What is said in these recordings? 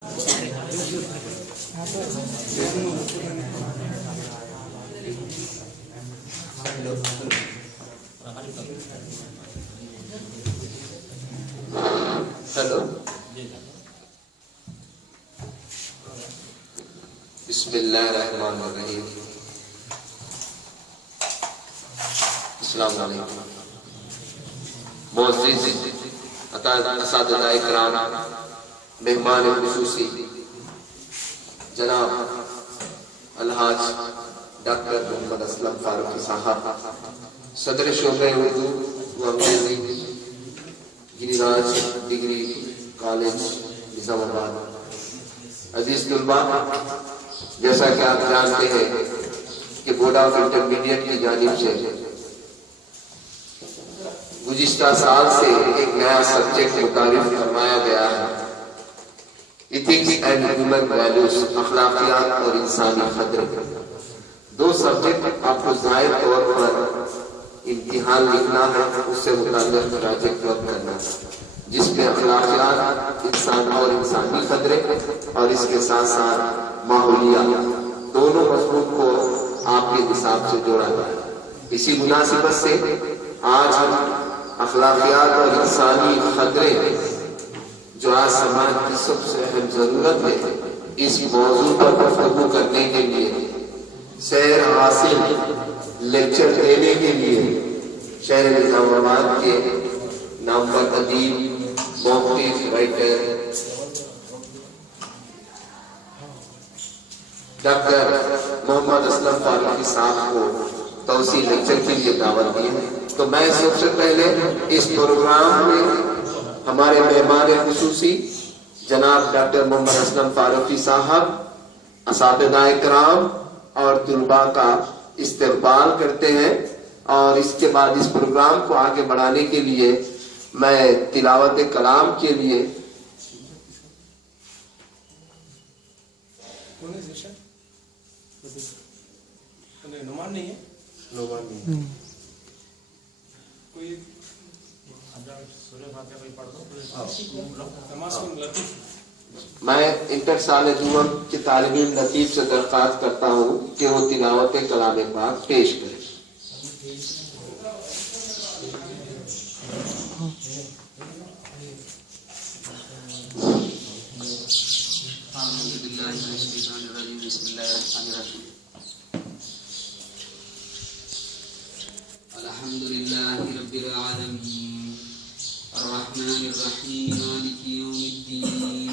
Hello, बिस्मिल्लाहिर्रहमानिर्रहीम। अस्सलाम वालेकुम। मुअज़्ज़िज़ असातिज़ाए किराम, मेहमान खुसूसी जनाब अलहाज डॉक्टर मोहम्मद असलम फारूकी साहब, सदर शोबे उर्दू व अंग्रेजी गिरिराज डिग्री कॉलेज निजामाबाद। अजीज तुलबा, जैसा कि आप जानते हैं कि बोर्ड ऑफ इंटरमीडिएट की जानिब से गुज़िश्ता साल से एक नया सब्जेक्ट मुतारिफ फरमाया गया है, इथिक्स एंड ह्यूमन वैल्यूज, अखलाकियात और इंसानी खतरे। दो सब्जेक्ट आपको ज़ाहिर तौर पर इम्तिहान लिखना है, उससे मुताल्लिक़ प्रोजेक्ट वर्क करना है, जिसमें अखलाकियात, इंसान और इंसानी खतरे और इसके साथ साथ माहौलिया दोनों मज़मून को आपके हिसाब से जोड़ा जाए। इसी मुनासिबत से आज हम अखलाकियात और इंसानी खतरे जो आज समाज की सबसे अहम जरूरत है, इस मौजू पर गुफ्तगू करने के लिए सैर हासिल लेक्चर देने के लिए शहर निजामाबाद के नामवर अदीब, मुफ्ती, राइटर डॉक्टर मोहम्मद असलम फारूकी साहब को तौसील लेक्चर के लिए दावत दी है। तो मैं सबसे पहले इस प्रोग्राम में हमारे मेहमान खुसूसी जनाब डॉक्टर मोहम्मद असलम फारूकी साहब, असातिज़ाए किराम और तुलबा का इस्तकबाल करते हैं। और इसके बाद इस प्रोग्राम को आगे बढ़ाने के लिए मैं तिलावत कलाम के लिए मैं इंटर साल जुम्मन के तालिब इल्म लतीफ से दरख्वास्त करता हूँ कि वो तिलावत कलाम पाक पेश करें। अल्हम्दुलिल्लाहि रब्बिल आलमीन अर्रहमानिर रहीम मालिकि यौमिद्दीन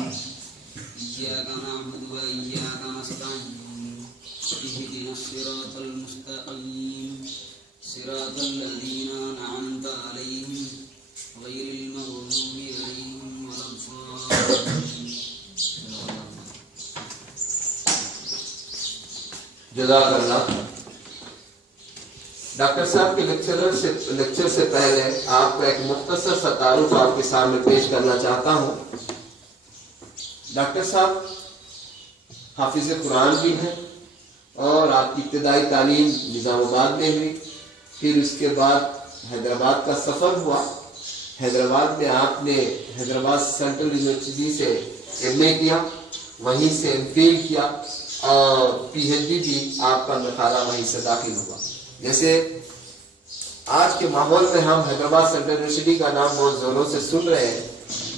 इय्याका नअबुदु व इय्याका नस्तईन इहदिनस सिरातल मुस्तक़ीम सिरातल लज़ीना अनअमता अलैहिम गैरिल मग़ज़ूबि अलैहिम वलद्दाल्लीन। जज़ाकल्लाह। डॉक्टर साहब के लेक्चर से पहले आपको एक मुख्तसर सा तारुफ आपके सामने पेश करना चाहता हूँ। डॉक्टर साहब हाफिज कुरान भी हैं और आपकी इब्तिदाई तालीम निजामाबाद में हुई, फिर उसके बाद हैदराबाद का सफ़र हुआ। हैदराबाद में आपने हैदराबाद सेंट्रल यूनिवर्सिटी से MA किया, वहीं से MPhil किया और PhD भी आपका नखारा वहीं से दाखिल हुआ। जैसे आज के माहौल में हम हैदराबाद सेंट्रल यूनिवर्सिटी का नाम बहुत जोरों से सुन रहे हैं,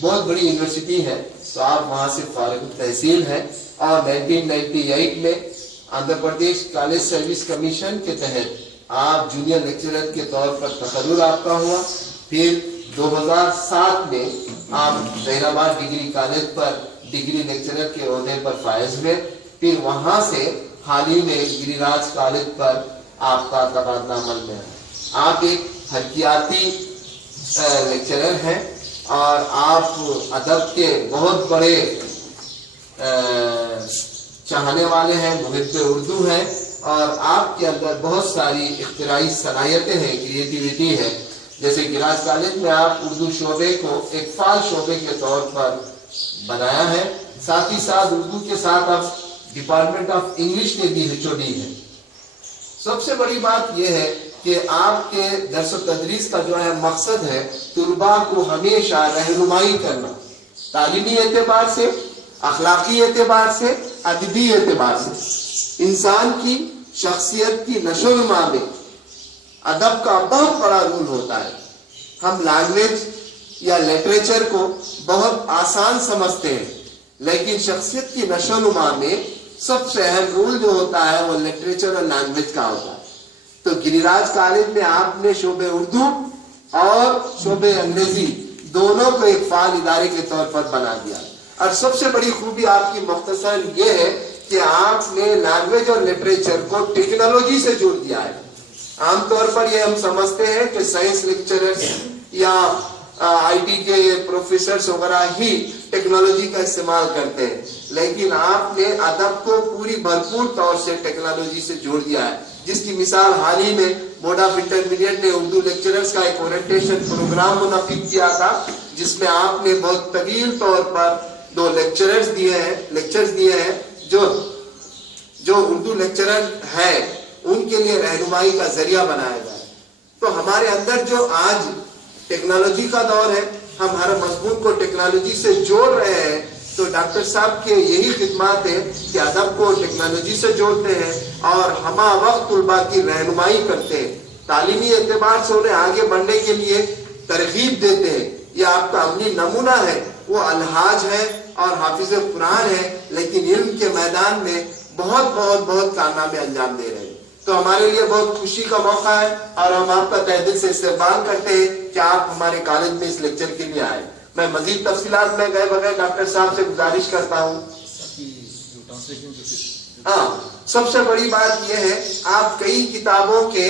बहुत बड़ी यूनिवर्सिटी है, तो आप वहाँ से फारिग तहसील हैं और 1998 में Andhra Pradesh college service commission के तहत आप जूनियर लेक्चरर के तौर पर तकर्रुर आपका हुआ। फिर 2007 में आप जहीराबाद डिग्री कॉलेज पर डिग्री लेक्चरर के ओहदे पर फायज हुए। फिर वहाँ से हाल ही में गिरिराज कॉलेज पर आपका तबादला अमल में है। आप एक हरकियाती लेक्चरर हैं और आप अदब के बहुत बड़े चाहने वाले हैं, मुहिब उर्दू हैं और आपके अंदर बहुत सारी इख्तिराई सलाहियतें हैं, क्रिएटिविटी है। जैसे गिरिराज कॉलेज में आप उर्दू शोबे को एक फाल शोबे के तौर पर बनाया है, साथ ही साथ उर्दू के साथ आप डिपार्टमेंट ऑफ इंग्लिश में भी HOD है। सबसे बड़ी बात यह है कि आपके दर्स तदरीस का जो है मकसद है तुलबा को हमेशा रहनुमाई करना, तालीमी एतबार से اخلاقی اعتبار سے، ادبی اعتبار سے انسان کی شخصیت کی نشو و نما میں ادب کا بہت بڑا رول ہوتا ہے. ہم لینگویج یا لٹریچر کو بہت آسان سمجھتے ہیں، لیکن شخصیت کی نشو و نما میں سب سے اہم رول جو ہوتا ہے وہ لٹریچر اور لینگویج کا ہوتا ہے. تو گری راج کالج میں آپ نے شعبہ اردو اور شعبہ انگریزی دونوں کو ایک فعال ادارے کے طور پر بنا دیا. اور سب سے بڑی خوبی آپ کی مختصر یہ ہے کہ آپ نے لینگویج اور لٹریچر کو ٹیکنالوجی سے جوڑ دیا ہے. عام طور پر یہ ہم سمجھتے ہیں کہ سائنس لیکچررز یا آئی ٹی کے پروفیسرز وغیرہ ہی ٹیکنالوجی کا استعمال کرتے ہیں، لیکن آپ نے ادب کو پوری بھرپور طور سے ٹیکنالوجی سے جوڑ دیا ہے، جس کی مثال حال ہی میں بورڈ آف انٹرمیڈیٹ نے اردو لیکچررز کا ایک اورینٹیشن پروگرام منعقد کیا تھا، جس میں آپ نے بہت طویل طور پر 2 لیکچرز دیے ہیں جو اردو لیکچرر ہے ان کے لیے رہنمائی کا ذریعہ بنایا گیا ہے. تو ہمارے اندر جو آج ٹیکنالوجی کا دور ہے، ہم ہر مضمون کو ٹیکنالوجی سے جوڑ رہے ہیں. تو ڈاکٹر صاحب کے یہی خدمات ہیں کہ ادب کو ٹیکنالوجی سے جوڑتے ہیں اور ہمہ وقت طلباء کی رہنمائی کرتے ہیں، تعلیمی اعتبار سے انہیں آگے بڑھنے کے لیے ترغیب دیتے ہیں. یہ آپ کا عملی نمونہ ہے، وہ الحاج ہے اور حافظ قرآن ہے، لیکن علم کے میدان میں بہت بہت بہت کارنامے انجام دے رہے ہیں. تو ہمارے لیے بہت خوشی کا موقع ہے اور ہم آپ کا تہ دل سے استقبال کرتے ہیں کہ آپ ہمارے کالج میں اس لیکچر کے لیے آئے. میں مزید تفصیلات میں گئے بغیر ڈاکٹر صاحب سے گزارش کرتا ہوں. ہاں، سب سے بڑی بات یہ ہے آپ کئی کتابوں کے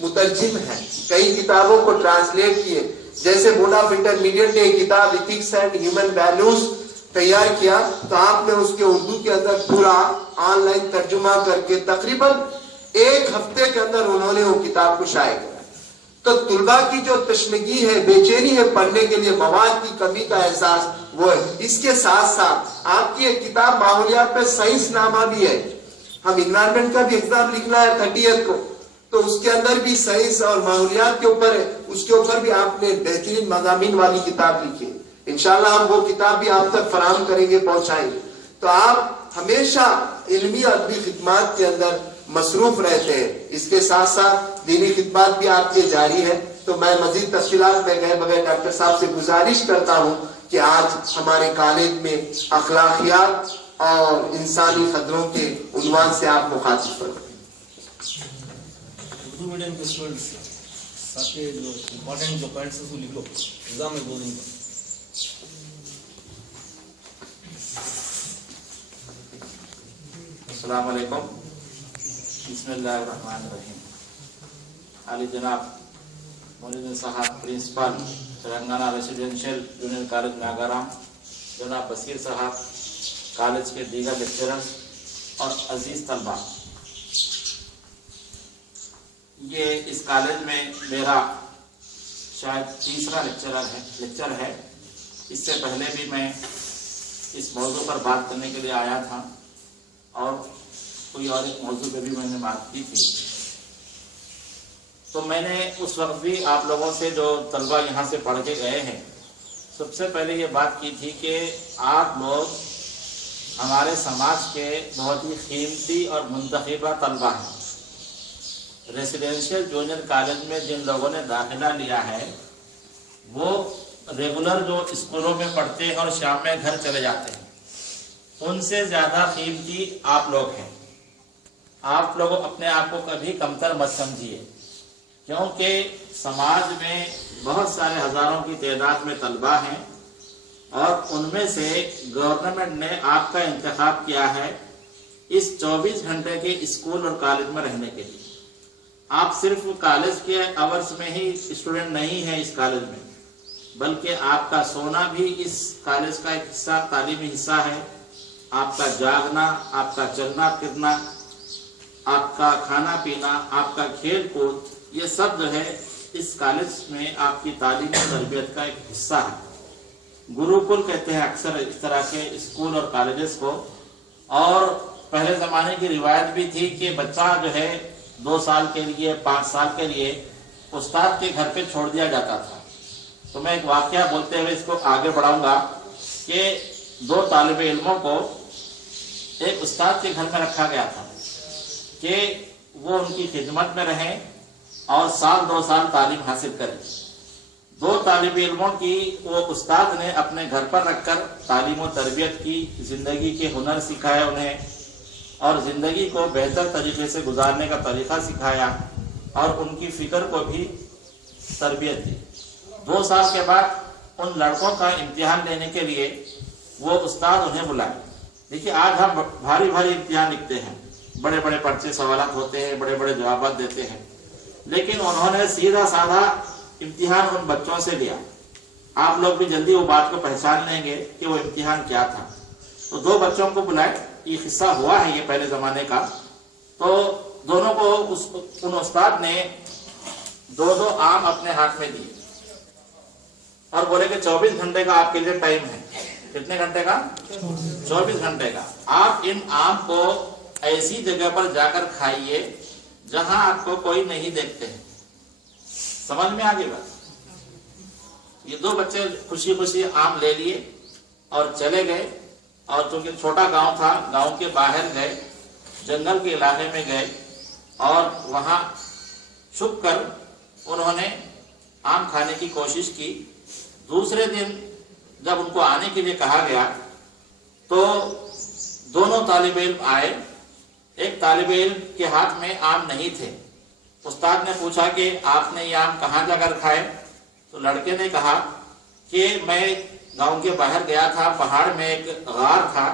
مترجم ہیں، کئی کتابوں کو ٹرانسلیٹ کیے. جیسے بورڈ آف انٹرمیڈیٹ نے ایک کتاب ایتھکس اینڈ ہیومن ویلیوز تیار کیا، تو آپ نے اس کے اردو کے اندر پورا آن لائن ترجمہ کر کے تقریباً 1 ہفتے کے اندر انہوں نے وہ کتاب کو شائع کیا. تو طلباء کی جو تشنگی ہے، بے چینی ہے پڑھنے کے لیے، مواد کی کمی کا احساس وہ ہے. اس کے ساتھ ساتھ آپ کی ایک کتاب ماحولیات پہ سائنس نامہ بھی ہے. ہم انوائرمنٹ کا بھی ایگزام لکھنا ہے 30 کو، تو اس کے اندر بھی سائنس اور ماحولیات کے اوپر ہے، اس کے اوپر بھی آپ نے بہترین مضامین والی کتاب لکھی ہے. انشاءاللہ ہم وہ کتاب بھی آپ تک فراہم کریں گے، پہنچائیں گے. تو آپ ہمیشہ علمی اور ادبی خدمات کے اندر مصروف رہتے ہیں. اس کے ساتھ ساتھ دینی خدمات بھی آپ کے جاری ہے. تو میں مزید تفصیلات میں گئے بغیر ڈاکٹر صاحب سے گزارش کرتا ہوں کہ آج ہمارے کالج میں اخلاقیات اور انسانی قدروں کے عنوان سے آپ مخاطب کریں. اردو میڈیم کے اسٹوڈنٹس آپ کے جو امپورٹنٹ جو پوائنٹس ہیں وہ لکھ لو ایگزام میں بولیں گے. السلام علیکم. بسم اللہ الرحمن الرحیم. عالی جناب مولوی صاحب principal Telangana residential junior college Nagaram, جناب بصیر صاحب، کالج کے دیگر لیکچررز اور عزیز طلباء، یہ اس کالج میں میرا شاید تیسرا لیکچر ہے. اس سے پہلے بھی میں اس موضوع پر بات کرنے کے لیے آیا تھا اور کوئی اور ایک موضوع پہ بھی میں نے بات کی تھی. تو میں نے اس وقت بھی آپ لوگوں سے جو طلبہ یہاں سے پڑھ کے گئے ہیں، سب سے پہلے یہ بات کی تھی کہ آپ لوگ ہمارے سماج کے بہت ہی قیمتی اور منتخبہ طلبہ ہیں. ریزیڈینشیل جونیئر کالج میں جن لوگوں نے داخلہ لیا ہے وہ ریگولر جو اسکولوں میں پڑھتے ہیں اور شام میں گھر چلے جاتے ہیں، ان سے زیادہ قیمتی آپ لوگ ہیں. آپ لوگ اپنے آپ کو کبھی کمتر مت سمجھیے، کیونکہ سماج میں بہت سارے ہزاروں کی تعداد میں طلبہ ہیں اور ان میں سے گورنمنٹ نے آپ کا انتخاب کیا ہے اس 24 گھنٹے کے اسکول اور کالج میں رہنے کے لیے. آپ صرف کالج کے آورس میں ہی اسٹوڈنٹ نہیں ہیں اس کالج میں، بلکہ آپ کا سونا بھی اس کالج کا ایک حصہ، تعلیمی حصہ ہے. آپ کا جاگنا، آپ کا چلنا پھرنا، آپ کا کھانا پینا، آپ کا کھیل کود، یہ سب جو ہے اس کالج میں آپ کی تعلیم و تربیت کا ایک حصہ ہے. گروکل کہتے ہیں اکثر اس طرح کے اسکول اور کالجز کو. اور پہلے زمانے کی روایت بھی تھی کہ بچہ جو ہے 2 سال کے لیے، 5 سال کے لیے استاد کے گھر پہ چھوڑ دیا جاتا تھا. تو میں ایک واقعہ بولتے ہوئے اس کو آگے بڑھاؤں گا کہ दो तालिब इल्मों को एक उस्ताद के घर में रखा गया था कि वो उनकी खिदमत में रहें और साल 2 साल तालीम हासिल करें। 2 तालिब इल्मों की वो उस्ताद ने अपने घर पर रखकर तालीम और तरबियत की, ज़िंदगी के हुनर सिखाए उन्हें और ज़िंदगी को बेहतर तरीके से गुजारने का तरीक़ा सिखाया और उनकी फ़िक्र को भी तरबियत दी। 2 साल के बाद उन लड़कों का इम्तिहान लेने के लिए वो उस्ताद उन्हें बुलाए। देखिए, आज हम भारी भारी इम्तिहान लिखते हैं, बड़े बड़े पर्चे सवालात होते हैं, बड़े बड़े जवाब देते हैं, लेकिन उन्होंने सीधा साधा इम्तिहान उन बच्चों से लिया। आप लोग भी जल्दी वो बात को पहचान लेंगे कि वो इम्तिहान क्या था। तो 2 बच्चों को बुलाए, ये किस्सा हुआ है ये पहले ज़माने का। तो दोनों को उन उस्ताद ने 2-2 आम अपने हाथ में दिए और बोले कि 24 घंटे का आपके लिए टाइम है। कितने घंटे का? 24 घंटे का। आप इन आम को ऐसी जगह पर जाकर खाइए जहां आपको कोई नहीं देखते हैं। समझ में आ गई बात? ये 2 बच्चे खुशी खुशी आम ले लिए और चले गए और चूंकि छोटा गांव था, गांव के बाहर गए, जंगल के इलाके में गए और वहां छुप कर उन्होंने आम खाने की कोशिश की। दूसरे दिन जब उनको आने के लिए कहा गया तो दोनों तालिब इल्म आए। एक तालिब इल्म के हाथ में आम नहीं थे। उस्ताद ने पूछा कि आपने ये आम कहाँ जाकर खाए? तो लड़के ने कहा कि मैं गांव के बाहर गया था, पहाड़ में एक गार था,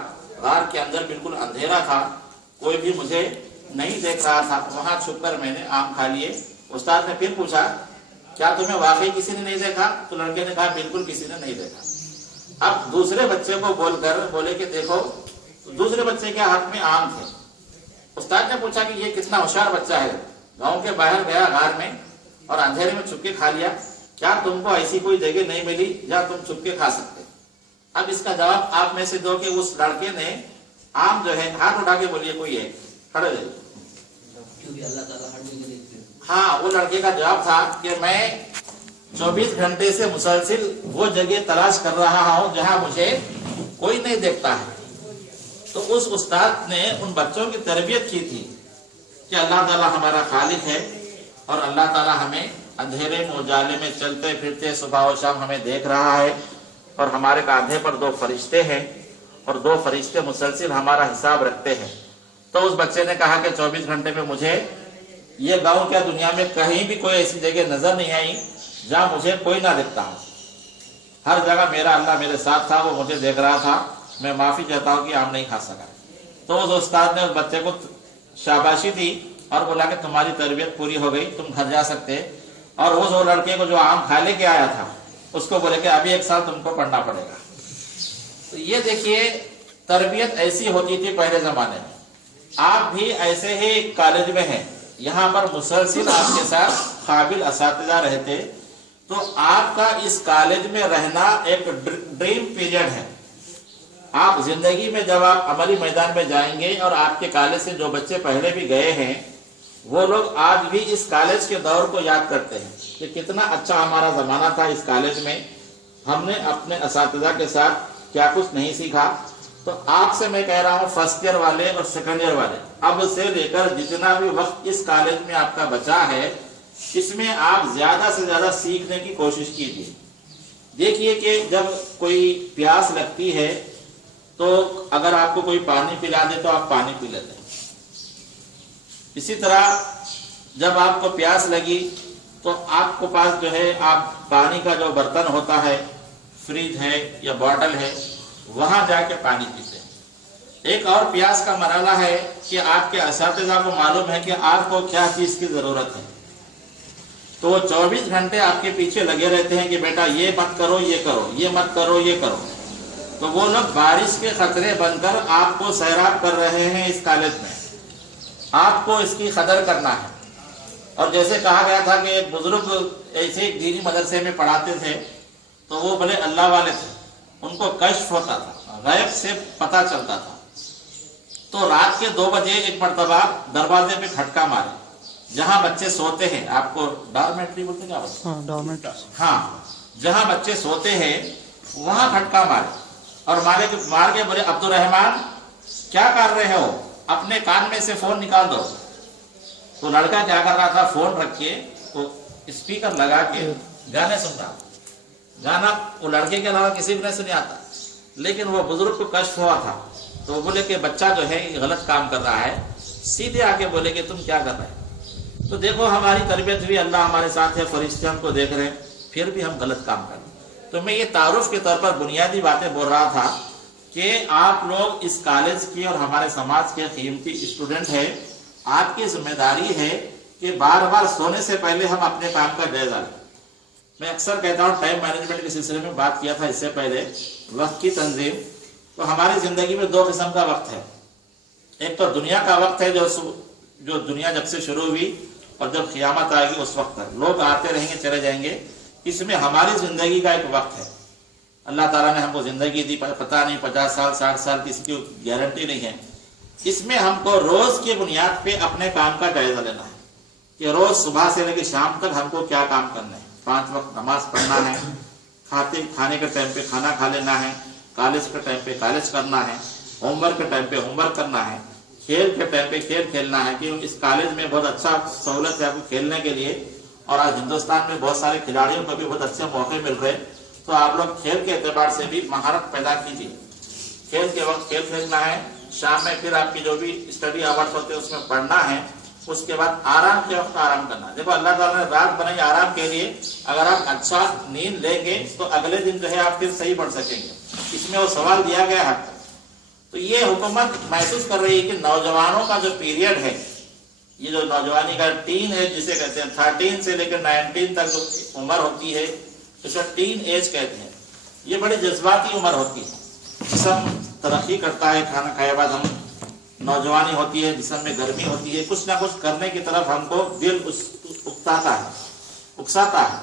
गार के अंदर बिल्कुल अंधेरा था, कोई भी मुझे नहीं देख रहा था, वहां छुपकर मैंने आम खा लिए। उस्ताद ने फिर पूछा क्या तुम्हें वाकई किसी ने नहीं देखा? तो लड़के ने कहा बिल्कुल किसी ने नहीं देखा। अब दूसरे बच्चे को बोलकर बोले कि देखो, तो दूसरे बच्चे के हाथ में आम थे। उस्ताद ने पूछा कि ये कितना होशियार बच्चा है, गांव के बाहर गया गार में और अंधेरे में छुपके खा लिया, क्या तुमको ऐसी कोई जगह नहीं मिली जहां तुम छुपके खा सकते? अब इसका जवाब आप में से दो कि उस लड़के ने आम जो है, हाथ उठा के बोलिए कोई है, खड़े रहिए। हाँ, वो लड़के का जवाब था कि मैं 24 घंटे से मुसलसिल वो जगह तलाश कर रहा हूं जहां मुझे कोई नहीं देखता है। तो उस उस्ताद ने उन बच्चों की तरबियत की थी कि अल्लाह ताला हमारा खालिक है और अल्लाह ताला हमें अंधेरे में उजाले में चलते फिरते सुबह और शाम हमें देख रहा है और हमारे कांधे पर 2 फरिश्ते हैं और 2 फरिश्ते मुसलसिल हमारा हिसाब रखते हैं। तो उस बच्चे ने कहा कि 24 घंटे में मुझे ये गांव क्या दुनिया में कहीं भी कोई ऐसी जगह नजर नहीं आई जहां मुझे कोई ना देखता हो। हर जगह मेरा अल्लाह मेरे साथ था, वो मुझे देख रहा था। मैं माफी चाहता हूँ कि आम नहीं खा सका। तो उस उस्ताद ने उस बच्चे को शाबाशी दी और बोला कि तुम्हारी तरबियत पूरी हो गई, तुम घर जा सकते। और उस लड़के को जो आम खा लेके आया था उसको बोले कि अभी 1 साल तुमको पढ़ना पड़ेगा। तो ये देखिए, तरबियत ऐसी होती थी पहले जमाने में। आप भी ऐसे ही कॉलेज में हैं, यहाँ पर मुसलसिल आपके साथ काबिल असातिज़ा रहते, तो आपका इस कॉलेज में रहना एक ड्रीम पीरियड है। आप जिंदगी में जब आप अमली मैदान में जाएंगे और आपके कॉलेज से जो बच्चे पहले भी गए हैं वो लोग आज भी इस कॉलेज के दौर को याद करते हैं कि कितना अच्छा हमारा जमाना था इस कॉलेज में, हमने अपने असातिज़ा के साथ क्या कुछ नहीं सीखा। तो आपसे मैं कह रहा हूँ फर्स्ट ईयर वाले और सेकंड ईयर वाले, अब से लेकर जितना भी वक्त इस कॉलेज में आपका बचा है, इसमें आप ज्यादा से ज्यादा सीखने की कोशिश कीजिए। देखिए कि जब कोई प्यास लगती है तो अगर आपको कोई पानी पिला दे तो आप पानी पी लेते हैं। इसी तरह जब आपको प्यास लगी तो आपको पास जो है आप पानी का जो बर्तन होता है, फ्रिज है या बॉटल है, वहां जाके पानी पीते हैं। एक और प्यास का मरहला है कि आपके असातिज़ा को मालूम है कि आपको क्या चीज की जरूरत है, तो वो 24 घंटे आपके पीछे लगे रहते हैं कि बेटा ये मत करो, ये करो, ये मत करो, ये करो। तो वो लोग बारिश के खतरे बनकर आपको सैराब कर रहे हैं इस कॉलेज में। आपको इसकी कदर करना है। और जैसे कहा गया था कि एक बुजुर्ग ऐसे दीनी मदरसे में पढ़ाते थे, तो वो भले अल्लाह वाले थे, उनको कश्फ होता था, गैब से पता चलता था। तो रात के 2 बजे एक मर्तबा दरवाजे पे खटका मारे, जहां बच्चे सोते हैं, आपको डॉर्मेट्री बोलते क्या? डॉर्मेट्री। हाँ, जहां बच्चे सोते हैं वहां खटका मारे। اور مار کے بولے عبدالرحمان کیا کر رہے ہو, اپنے کان میں سے فون نکال دو. تو لڑکا کیا کر رہا تھا, فون رکھ کے وہ اسپیکر لگا کے گانے سن رہا. گانا وہ لڑکے کے علاوہ کسی کو نہیں سنی آتا, لیکن وہ بزرگ کو کشف ہوا تھا. تو وہ بولے کہ بچہ جو ہے یہ غلط کام کر رہا ہے. سیدھے آ کے بولے کہ تم کیا کر رہے ہیں. تو دیکھو ہماری تربیت ہوئی, اللہ ہمارے ساتھ ہے, فرشتے ہم کو دیکھ رہے ہیں, پھر بھی ہم غلط کام کر رہے ہیں. تو میں یہ تعارف کے طور پر بنیادی باتیں بول رہا تھا کہ آپ لوگ اس کالج کی اور ہمارے سماج کے قیمتی اسٹوڈنٹ ہیں. آپ کی ذمہ داری ہے کہ بار بار سونے سے پہلے ہم اپنے کام کا جائزہ لیں. میں اکثر کہتا ہوں, ٹائم مینجمنٹ کے سلسلے میں بات کیا تھا اس سے پہلے, وقت کی تنظیم. تو ہماری زندگی میں 2 قسم کا وقت ہے. ایک تو دنیا کا وقت ہے جو دنیا جب سے شروع ہوئی اور جب قیامت آئے گی اس وقت تک لوگ آتے رہیں گے چلے جائیں گے. اس میں ہماری زندگی کا ایک وقت ہے. اللہ تعالیٰ نے ہم کو زندگی دی, پتہ نہیں 50 سال 60 سال کی, اس کی گارنٹی نہیں ہے. اس میں ہم کو روز کی بنیاد پہ اپنے کام کا جائزہ لینا ہے کہ روز صبح سے لے کے شام تک ہم کو کیا کام کرنا ہے. 5 وقت نماز پڑھنا ہے, کھانے کے ٹائم پہ کھانا کھا لینا ہے, کالج کے ٹائم پہ کالج کرنا ہے, ہوم ورک کے ٹائم پہ ہوم ورک کرنا ہے, کھیل کے ٹائم پہ کھیل کھیلنا ہے. کہ اس کالج میں بہت اچھا سہولت ہے آپ کو کھیلنے کے لیے, اور آج ہندوستان میں بہت سارے کھلاڑیوں کو بھی بہت اچھے موقع مل رہے ہیں. تو آپ لوگ کھیل کے اعتبار سے بھی مہارت پیدا کیجیے. کھیل کے وقت کھیل کھیلنا ہے, شام میں پھر آپ کی جو بھی اسٹڈی آورس ہوتے ہیں اس میں پڑھنا ہے. اس کے بعد آرام کے وقت آرام کرنا. دیکھو اللہ تعالیٰ نے رات بنائی آرام کے لیے. اگر آپ اچھا نیند لیں گے تو اگلے دن جو ہے آپ پھر صحیح پڑھ سکیں گے. اس میں وہ سوال دیا گیا ہے. تو یہ حکومت محسوس کر رہی ہے کہ نوجوانوں کا جو پیریڈ ہے, یہ جو نوجوانی کا ٹین ایج جسے کہتے ہیں, 13 سے لے کر 19 تک جو عمر ہوتی ہے اسے ٹین ایج کہتے ہیں. یہ بڑی جذباتی عمر ہوتی ہے. جسم ترقی کرتا ہے, کھانا کھائے بعد ہم نوجوانی ہوتی ہے, جسم میں گرمی ہوتی ہے, کچھ نہ کچھ کرنے کی طرف ہم کو دل اکساتا ہے.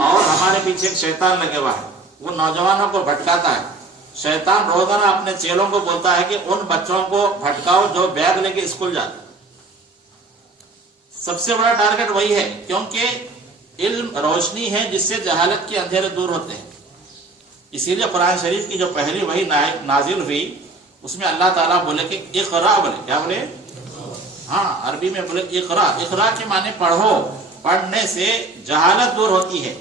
اور ہمارے پیچھے ایک شیطان لگے ہوا ہے, وہ نوجوانوں کو بھٹکاتا ہے. شیطان روزانہ اپنے چیلوں کو بولتا ہے کہ ان بچوں کو بھٹکاؤ جو بیگ لے کے اسکول جاتے. سب سے بڑا ٹارگٹ وہی ہے, کیونکہ علم روشنی ہے جس سے جہالت کے اندھیرے دور ہوتے ہیں. اسی لیے قرآن شریف کی جو پہلی وحی نازل ہوئی اس میں اللہ تعالیٰ بولے کہ اقرا, بولے کیا بولے, ہاں عربی میں بولے اقرا. اقرا کے معنی پڑھو. پڑھنے سے جہالت دور ہوتی ہے.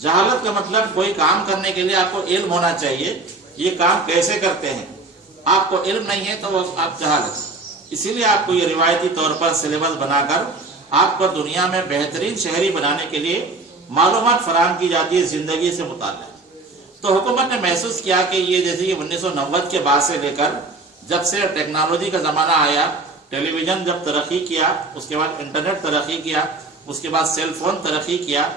جہالت کا مطلب کوئی کام کرنے کے لیے آپ کو علم ہونا چاہیے, یہ کام کیسے کرتے ہیں. آپ کو علم نہیں ہے تو آپ جہالت. اسی لیے آپ کو یہ روایتی طور پر سلیبس بنا کر آپ کو دنیا میں بہترین شہری بنانے کے لیے معلومات فراہم کی جاتی ہے زندگی سے متعلق. تو حکومت نے محسوس کیا کہ یہ جیسے 1990 کے بعد سے لے کر جب سے ٹیکنالوجی کا زمانہ آیا, ٹیلی ویژن جب ترقی کیا, اس کے بعد انٹرنیٹ ترقی کیا, اس کے بعد سیل فون ترقی کیا,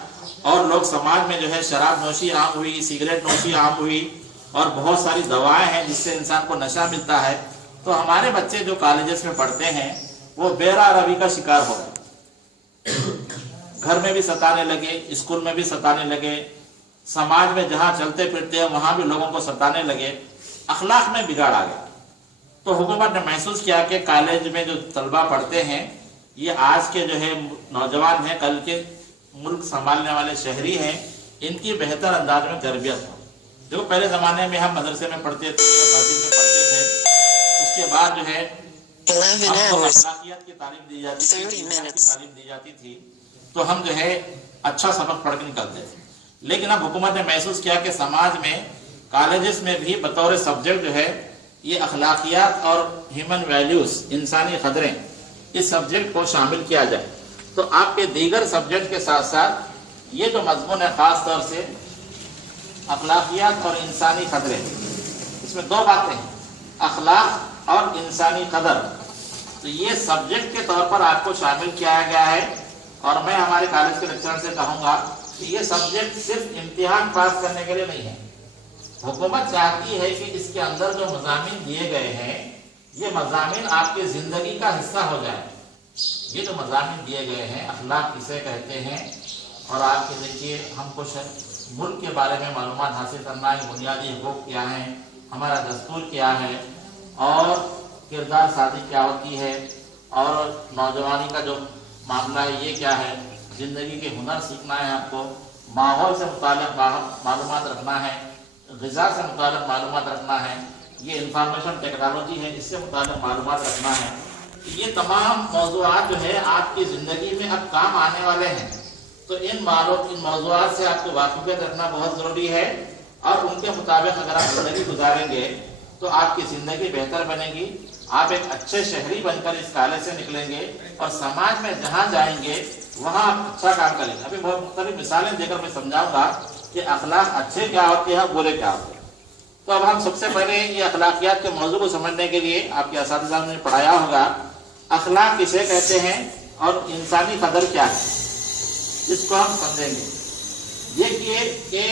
اور لوگ سماج میں جو ہے شراب نوشی عام ہوئی, سگریٹ نوشی عام ہوئی, اور بہت ساری دوائیں ہیں جس سے انسان کو نشہ ملتا ہے. تو ہمارے بچے جو کالجز میں پڑھتے ہیں وہ بیرا روی کا شکار ہو گئے. گھر میں بھی ستانے لگے, اسکول میں بھی ستانے لگے, سماج میں جہاں چلتے پھرتے ہیں وہاں بھی لوگوں کو ستانے لگے. اخلاق میں بگاڑ آ گیا. تو حکومت نے محسوس کیا کہ کالج میں جو طلبہ پڑھتے ہیں یہ آج کے جو ہے نوجوان ہیں, کل کے ملک سنبھالنے والے شہری ہیں, ان کی بہتر انداز میں تربیت ہو. جو پہلے زمانے میں ہم مدرسے میں پڑھتے تھے, مسجد میں پڑھتے تھے, اس کے بعد جو ہے ہم کو اخلاقیات کی تعلیم دی جاتی تھی, تو ہم جو ہے اچھا سبق پڑھ کے نکلتے تھے. لیکن اب حکومت نے محسوس کیا کہ سماج میں کالجز میں بھی بطور سبجیکٹ جو ہے یہ اخلاقیات اور ہیومن ویلیوز, انسانی قدریں, اس سبجیکٹ کو شامل کیا جائے. تو آپ کے دیگر سبجیکٹ کے ساتھ ساتھ یہ جو مضمون ہے خاص طور سے اخلاقیات اور انسانی قدریں, اس میں 2 باتیں ہیں, اخلاق اور انسانی قدر. تو یہ سبجیکٹ کے طور پر آپ کو شامل کیا گیا ہے. اور میں ہمارے کالج کے لیکچرر سے کہوں گا کہ یہ سبجیکٹ صرف امتحان پاس کرنے کے لیے نہیں ہے. حکومت چاہتی ہے کہ اس کے اندر جو مضامین دیے گئے ہیں یہ مضامین آپ کی زندگی کا حصہ ہو جائے. یہ جو مضامین دیے گئے ہیں, اخلاق کسے کہتے ہیں, اور آپ کے دیکھیے ہم کو ملک کے بارے میں معلومات حاصل کرنا ہے, بنیادی حقوق کیا ہیں, ہمارا دستور کیا ہے, اور کردار سازی کیا ہوتی ہے, اور نوجوانی کا جو معاملہ ہے یہ کیا ہے, زندگی کے ہنر سیکھنا ہے, آپ کو ماحول سے متعلق معلومات رکھنا ہے, ग़िज़ा से मुताल्लिक़ मालूमात रखना है, ये इंफॉर्मेशन टेक्नोलॉजी है, इससे मुताल्लिक़ मालूमात रखना है। ये तमाम मौज़ूआत जो है आपकी ज़िंदगी में अब काम आने वाले हैं, तो इन मौज़ूआत से आपको वाकिफ़ियत रखना बहुत ज़रूरी है और उनके मुताबिक अगर आप ज़िंदगी गुजारेंगे तो आपकी ज़िंदगी बेहतर बनेगी। आप एक अच्छे शहरी बनकर इस काले से निकलेंगे और समाज में जहाँ जाएंगे वहाँ आप अच्छा काम करेंगे। अभी बहुत मुख्तलिफ मिसालें देकर मैं समझाऊंगा कि अखलाक अच्छे क्या होते हैं, बुरे क्या होते हैं। तो अब हम सबसे पहले ये अखलाकियात के मौजू को समझने के लिए आपके असातिज़ा ने पढ़ाया होगा अखलाक किसे कहते हैं और इंसानी कदर क्या है, इसको हम समझेंगे। देखिए कि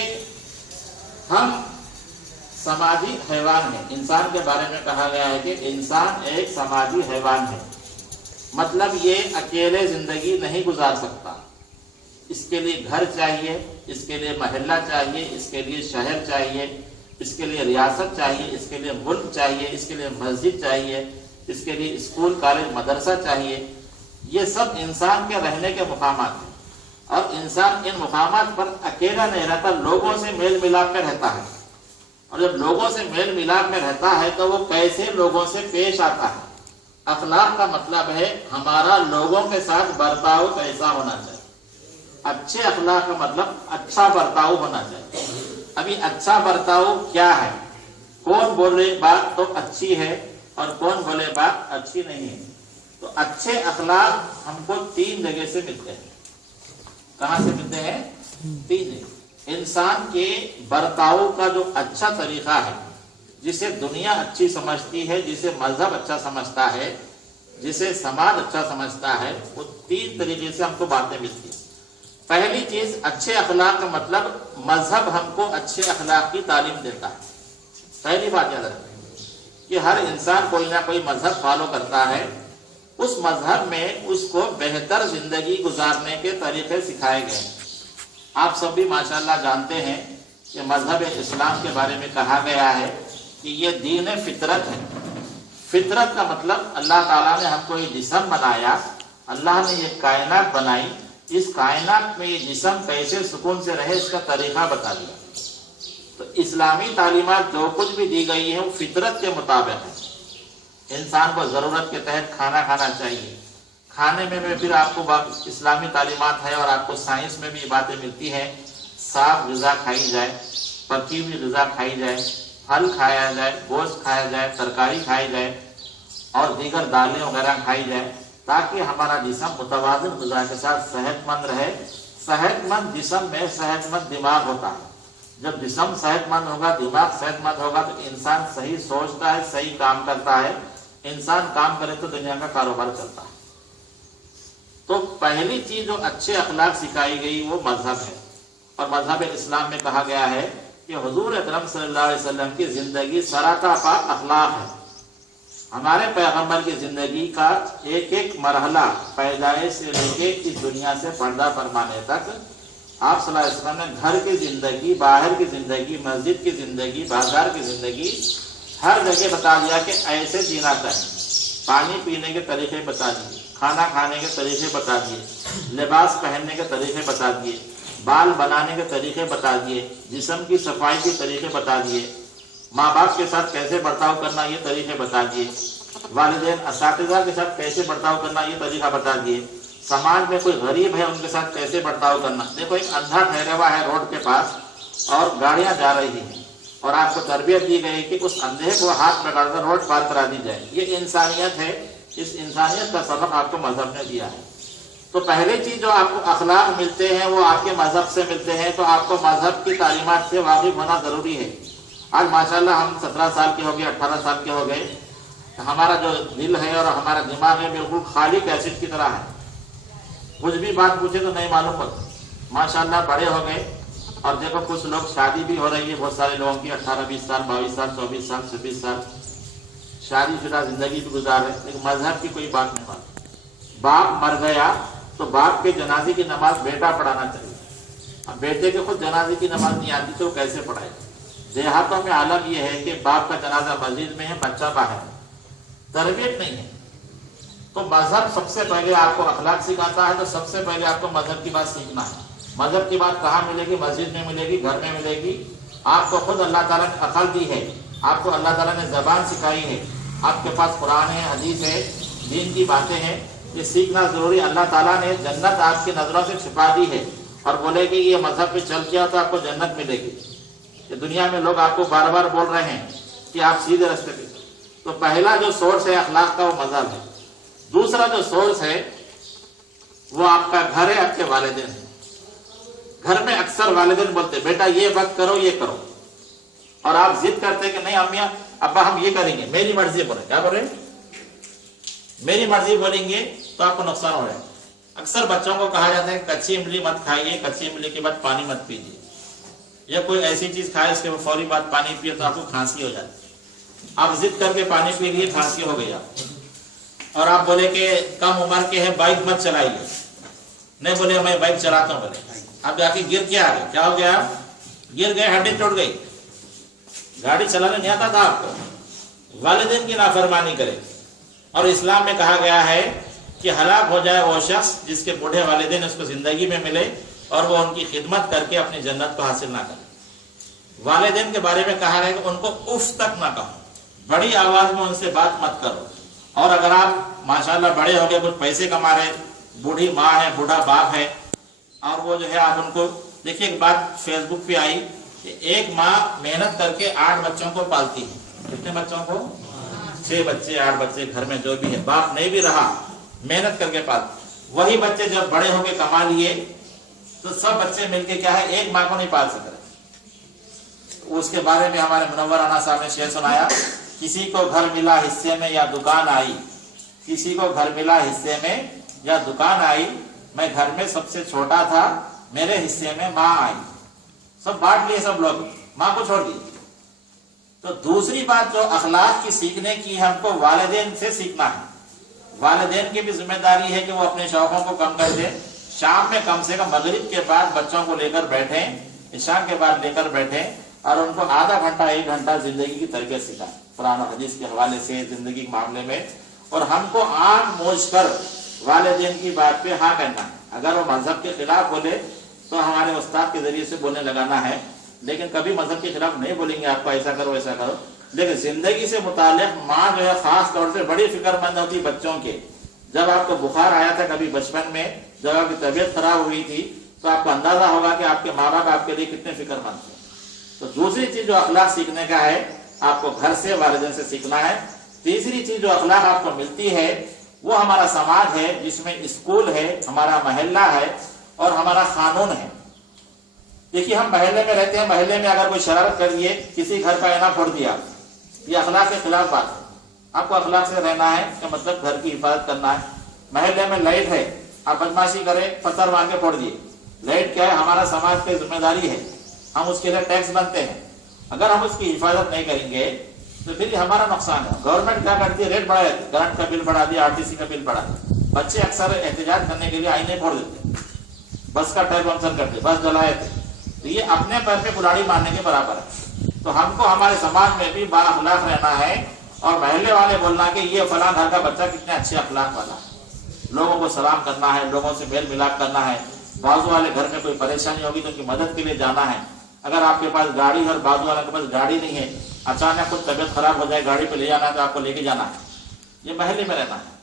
हम समाजी हैवान है। इंसान के बारे में कहा गया है कि इंसान एक समाजी हैवान है, मतलब ये अकेले जिंदगी नहीं गुजार सकता। इसके लिए घर चाहिए, इसके लिए महल्ला चाहिए, इसके लिए शहर चाहिए, इसके लिए रियासत चाहिए, इसके लिए मुल्क चाहिए, इसके लिए मस्जिद चाहिए, इसके लिए स्कूल कॉलेज मदरसा चाहिए। ये सब इंसान के रहने के मुकामात हैं और इंसान इन मुकामात पर अकेला नहीं रहता, लोगों से मेल मिलाप में रहता है। और जब लोगों से मेल मिलाप में रहता है तो वो कैसे लोगों से पेश आता है। अखलाक का मतलब है हमारा लोगों के साथ बर्ताव कैसा होना चाहिए। अच्छे अखलाक का मतलब अच्छा बर्ताव होना चाहिए। अभी अच्छा बर्ताव क्या है, कौन बोले बात तो अच्छी है और कौन बोले बात अच्छी नहीं है। तो अच्छे अखलाक हमको 3 जगह से मिलते हैं। कहाँ से मिलते हैं? 3 जगह। इंसान के बर्ताव का जो अच्छा तरीका है, जिसे दुनिया अच्छी समझती है, जिसे मजहब अच्छा समझता है, जिसे समाज अच्छा समझता है, वो 3 तरीके से हमको बातें मिलती है। पहली चीज, अच्छे अखलाक का मतलब मजहब हमको अच्छे अखलाक की तालीम देता है। पहली बात याद रखें कि हर इंसान कोई ना कोई मजहब फॉलो करता है, उस मजहब में उसको बेहतर जिंदगी गुजारने के तरीके सिखाए गए। आप सब भी माशाल्लाह जानते हैं कि मजहब इस्लाम के बारे में कहा गया है कि ये दीन फितरत है। फितरत का मतलब अल्लाह ताला ने हमको ये जिस्म बनाया, अल्लाह ने ये कायनात बनाई, इस कायनात में ये जिस्म कैसे सुकून से रहे इसका तरीका बता दिया। तो इस्लामी तालीमात जो कुछ भी दी गई है वो फितरत के मुताबिक है। इंसान को ज़रूरत के तहत खाना खाना चाहिए। खाने में फिर आपको इस्लामी तालीमात है और आपको साइंस में भी बातें मिलती हैं। साफ ग़िज़ा खाई जाए, पकी हुई ग़िज़ा खाई जाए, फल खाया जाए, गोश्त खाया जाए, तरकारी खाई जाए और दीगर दालें वगैरह खाई जाए, ताकि हमारा जिस्म मुतवाज़िन ग़िज़ा के साथ सेहतमंद रहे। सेहतमंद जिस्म में सेहतमंद दिमाग होता है। जब जिस्म सेहतमंद होगा, दिमाग सेहतमंद होगा तो इंसान सही सोचता है, सही काम करता है। इंसान काम करे तो दुनिया का कारोबार चलता है। तो पहली चीज जो अच्छे अखलाक सिखाई गई वो मजहब है। और मजहब इस्लाम में कहा गया है कि हुजूर अकरम सल्लल्लाहु अलैहि वसल्लम की जिंदगी सराका पाक अखलाक है। हमारे पैगंबर की जिंदगी का एक एक मरहला पैदाइश से लेके इस दुनिया से पर्दा फरमाने तक आप सल्लल्लाहु अलैहि वसल्लम ने घर की जिंदगी, बाहर की जिंदगी, मस्जिद की जिंदगी, बाजार की जिंदगी, हर जगह बता दिया कि ऐसे जीना चाहिए। पानी पीने के तरीके बता दिए, खाना खाने के तरीके बता दिए, लिबास पहनने के तरीके बता दिए, बाल बनाने के तरीके बता दिए, जिस्म की सफाई के तरीके बता दिए, माँ बाप के साथ कैसे बर्ताव करना ये तरीके बता दिए, वालिदैन असातिज़ा के साथ कैसे बर्ताव करना ये तरीका बता दिए, समाज में कोई गरीब है उनके साथ कैसे बर्ताव करना। देखो एक अंधा ठहरा हुआ है रोड के पास और गाड़ियां जा रही हैं और आपको तरबियत दी गई कि उस अंधे को हाथ पकड़कर रोड पार करा दी जाए। ये इंसानियत है। इस इंसानियत का सबक आपको मजहब ने दिया है। तो पहली चीज जो आपको अखलाक मिलते हैं वो आपके मजहब से मिलते हैं। तो आपको मजहब की तालीमात से वाकिफ होना जरूरी है। आज माशाल्लाह हम 17 साल के हो गए, 18 साल के हो गए, हमारा जो दिल है और हमारा दिमाग है बिल्कुल खाली कैसेट की तरह है। कुछ भी बात पूछे तो नहीं मालूम पड़ता। माशाल्लाह बड़े हो गए और देखो कुछ लोग शादी भी हो रही है, बहुत सारे लोगों की 18, 20 साल, 22 साल, 24 साल, 26 साल शादीशुदा जिंदगी भी गुजार रहे, लेकिन मजहब की कोई बात नहीं मानते। बाप मर गया तो बाप के जनाजे की नमाज बेटा पढ़ाना चाहिए। अब बेटे के खुद जनाजे की नमाज नहीं आती तो कैसे पढ़ाए। देहातों में आलम यह है कि बाप का जनाजा मस्जिद में है, बच्चा बाहर है, तरबियत नहीं है। तो मजहब सबसे पहले आपको अखलाक सिखाता है। तो सबसे पहले आपको मजहब की बात सीखना है। मजहब की बात कहाँ मिलेगी? मस्जिद में मिलेगी, घर में मिलेगी آپ کو خود اللہ تعالیٰ نے عقل دی ہے، آپ کو اللہ تعالیٰ نے زبان سکھائی ہے، آپ کے پاس قرآن ہے، حدیث ہے، دین کی باتیں ہیں، یہ سیکھنا ضروری۔ اللہ تعالیٰ نے جنت آپ کی نظروں سے چھپا دی ہے اور بولے کہ یہ مذہب پہ چل گیا تو آپ کو جنت ملے گی۔ کہ دنیا میں لوگ آپ کو بار بار بول رہے ہیں کہ آپ سیدھے راستے پہ۔ تو پہلا جو سورس ہے اخلاق کا وہ مذہب ہے۔ دوسرا جو سورس ہے وہ آپ کا گھر ہے، آپ کے والدین ہیں۔ گھر میں اکثر والدین بولتے بیٹا یہ وقت کرو، یہ کرو، اور آپ ضد کرتے کہ نہیں امیاں ابا ہم یہ کریں گے، میری مرضی بولیں۔ کیا بول رہے ہیں؟ میری مرضی بولیں گے تو آپ کو نقصان ہو رہا ہے۔ اکثر بچوں کو کہا جاتا ہے کچی املی مت کھائیے، کچی املی کے بعد پانی مت پیجیے، یا کوئی ایسی چیز کھائے اس کے فوری بعد پانی پیے تو آپ کو کھانسی ہو جاتی ہے۔ آپ ضد کر کے پانی پی لیے، کھانسی ہو گئی آپ، اور آپ بولے کہ کم عمر کے ہیں بائک مت چلائیے، نہیں بولے میں بائک چلاتا ہوں، بولے اب جا کے گر کے آ گئے، کیا ہو گیا؟ گر گئے، ہڈی ٹوٹ گئی، گاڑی چلانا نہیں آتا تھا آپ کو۔ والدین کی نافرمانی کرے، اور اسلام میں کہا گیا ہے کہ ہلاک ہو جائے وہ شخص جس کے بوڑھے والدین اس کو زندگی میں ملے اور وہ ان کی خدمت کر کے اپنی جنت کو حاصل نہ کرے۔ والدین کے بارے میں کہا گیا کہ ان کو اف تک نہ کہو، بڑی آواز میں ان سے بات مت کرو، اور اگر آپ ماشاءاللہ بڑے ہو گئے، کچھ پیسے کما رہے، بوڑھی ماں ہے، بوڑھا باپ ہے، اور وہ جو ہے آپ ان کو دیکھیے، ایک بات فیس بک پہ آئی کہ ایک ماں محنت کر کے 8 بچوں کو پالتی ہے۔ کتنے بچوں کو؟ 6 بچے، 8 بچے گھر میں جو بھی ہے، باپ نہیں بھی رہا، محنت کر کے پالتی۔ وہی بچے جب بڑے ہو کے کما لیے تو سب بچے مل کے کیا ہے، ایک ماں کو نہیں پال سک رہے۔ اس کے بارے میں ہمارے منور رانا صاحب نے شعر سنایا، کسی کو گھر ملا حصے میں یا دکان آئی، کسی کو گھر ملا حصے میں یا دکان آئی، میں گھر میں سب سے چھوٹا تھا، میرے حصے میں ماں آئی۔ سب بانٹ لیے سب لوگ، ماں کو چھوڑ دیے۔ تو دوسری بات جو اخلاق کی سیکھنے کی ہم کو والدین سے سیکھنا ہے۔ والدین کی بھی ذمہ داری ہے کہ وہ اپنے شوقوں کو کم کر دیں، شام میں کم سے کم مغرب کے بعد بچوں کو لے کر بیٹھیں، عشاء کے بعد لے کر بیٹھیں، اور ان کو آدھا گھنٹہ 1 گھنٹہ زندگی کی تربیت سکھائیں، قرآن و حدیث کے حوالے سے، زندگی کے معاملے میں۔ اور ہم کو آنکھ موچ کر والدین کی بات پہ ہاں کہنا ہے۔ اگر وہ مذہب کے خلاف بولے تو ہمارے استاد کے ذریعے سے بولنے لگانا ہے، لیکن کبھی مذہب کے خلاف نہیں بولیں گے آپ کو ایسا کرو ایسا کرو۔ لیکن زندگی سے متعلق ماں جو ہے خاص طور سے بڑی فکر مند ہوتی بچوں کے۔ جب آپ کو بخار آیا تھا کبھی بچپن میں، جب آپ کی طبیعت خراب ہوئی تھی، تو آپ کو اندازہ ہوگا کہ آپ کے ماں باپ آپ کے لیے کتنے فکر مند تھے۔ تو دوسری چیز جو اخلاق سیکھنے کا ہے، آپ کو گھر سے، والدین سے سیکھنا ہے۔ تیسری چیز جو اخلاق آپ کو ملتی ہے وہ ہمارا سماج ہے، جس میں اسکول ہے، ہمارا محلہ ہے اور ہمارا قانون ہے۔ دیکھیے ہم محلے میں رہتے ہیں، محلے میں اگر کوئی شرارت کر دیے، کسی گھر کا اینا پھوڑ دیا، یہ اخلاق کے خلاف بات ہے۔ آپ کو اخلاق سے رہنا ہے کہ مطلب گھر کی حفاظت کرنا ہے۔ محلے میں لائٹ ہے، آپ بدماشی کریں، پتھر مار کے پھوڑ دیے، لائٹ کیا ہے؟ ہمارا سماج کی ذمہ داری ہے، ہم اس کے لیے ٹیکس بنتے ہیں۔ اگر ہم اس کی حفاظت نہیں کریں گے تو پھر یہ ہمارا نقصان ہے۔ گورنمنٹ کیا کرتی ہے؟ ریٹ بڑھا دیتی ہے، کرنٹ کا بل بڑھا دیا، RTC کا بل بڑھا دیا۔ بچے اکثر احتجاج کرنے کے لیے آئینے پھوڑ دیتے، بس کا ٹائر پنکچر کرتے، بس جلائے تھے، تو یہ اپنے پیر پہ کلاڑی مارنے کے برابر ہے۔ تو ہم کو ہمارے سماج میں بھی با اخلاق رہنا ہے، اور محلے والے بولنا کہ یہ فلاں گھر کا بچہ کتنے اچھے اخلاق والا ہے، لوگوں کو سلام کرنا ہے، لوگوں سے میل ملاپ کرنا ہے۔ بازو والے گھر میں کوئی پریشانی ہوگی تو ان کی مدد کے لیے جانا ہے۔ اگر آپ کے پاس گاڑی ہے اور بازو والے کے پاس گاڑی نہیں ہے، اچانک کچھ طبیعت خراب ہو جائے، گاڑی پہ لے جانا ہے تو آپ کو لے کے جانا ہے۔ یہ محلے میں رہنا ہے۔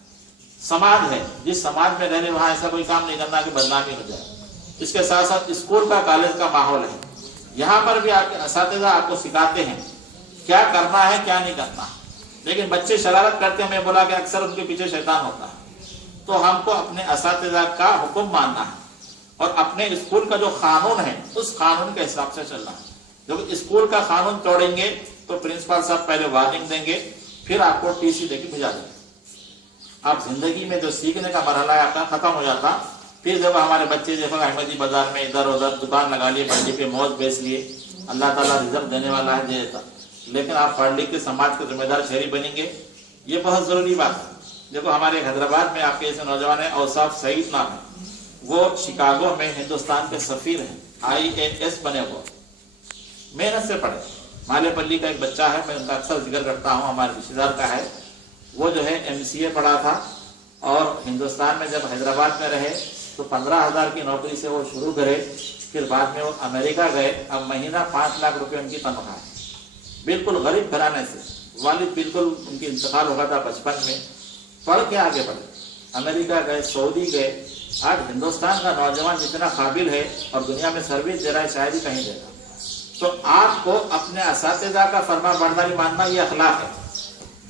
سماج ہے، جس سماج میں رہنے وہاں ایسا کوئی کام نہیں کرنا کہ بدنامی ہو جائے۔ اس کے ساتھ ساتھ اسکول کا، کالج کا ماحول ہے، یہاں پر بھی آپ کے اساتذہ آپ کو سکھاتے ہیں کیا کرنا ہے کیا نہیں کرنا۔ لیکن بچے شرارت کرتے ہیں، میں بولا کہ اکثر ان کے پیچھے شیطان ہوتا ہے۔ تو ہم کو اپنے اساتذہ کا حکم ماننا ہے، اور اپنے اسکول کا جو قانون ہے اس قانون کے حساب سے چلنا ہے۔ جب اسکول کا قانون توڑیں گے تو پرنسپل صاحب پہلے وارننگ دیں گے، پھر آپ کو TC دے کے بھیجا دیں گے۔ آپ زندگی میں جو سیکھنے کا مرحلہ ہے آپ کا ختم ہو جاتا۔ پھر جب ہمارے بچے دیکھو احمدی بازار میں ادھر ادھر دکان لگا لیے، منڈی پہ موز بیچ لیے، اللہ تعالیٰ رزق دینے والا ہے، دے دیتا، لیکن آپ پڑھ لکھ کے سماج کے ذمہ دار شہری بنیں گے، یہ بہت ضروری بات ہے۔ دیکھو ہمارے حیدرآباد میں آپ کے ایسے نوجوان ہیں، اوصاف سعید نام ہے، وہ شکاگو میں ہندوستان کے سفیر ہیں، IAS بنے وہ، محنت سے پڑھے۔ مالے پلی کا ایک بچہ ہے، میں ان کا اکثر ذکر کرتا ہوں، ہمارے رشتے دار کا ہے، وہ جو ہے MCA پڑھا تھا، اور ہندوستان میں جب حیدرآباد میں رہے तो 15,000 की नौकरी से वो शुरू करे, फिर बाद में वो अमेरिका गए। अब महीना 5 लाख रुपए उनकी तनख्वाह है, बिल्कुल गरीब घराने से। वालिद बिल्कुल उनकी इंतकाल हो गया था बचपन में, पढ़ के आगे बढ़े, अमेरिका गए, सऊदी गए। आज हिंदुस्तान का नौजवान जितना काबिल है और दुनिया में सर्विस दे रहा है, शायद ही कहीं देगा। तो आपको अपने असातिज़ा का फर्मा बरदारी मानना ये अखलाक है।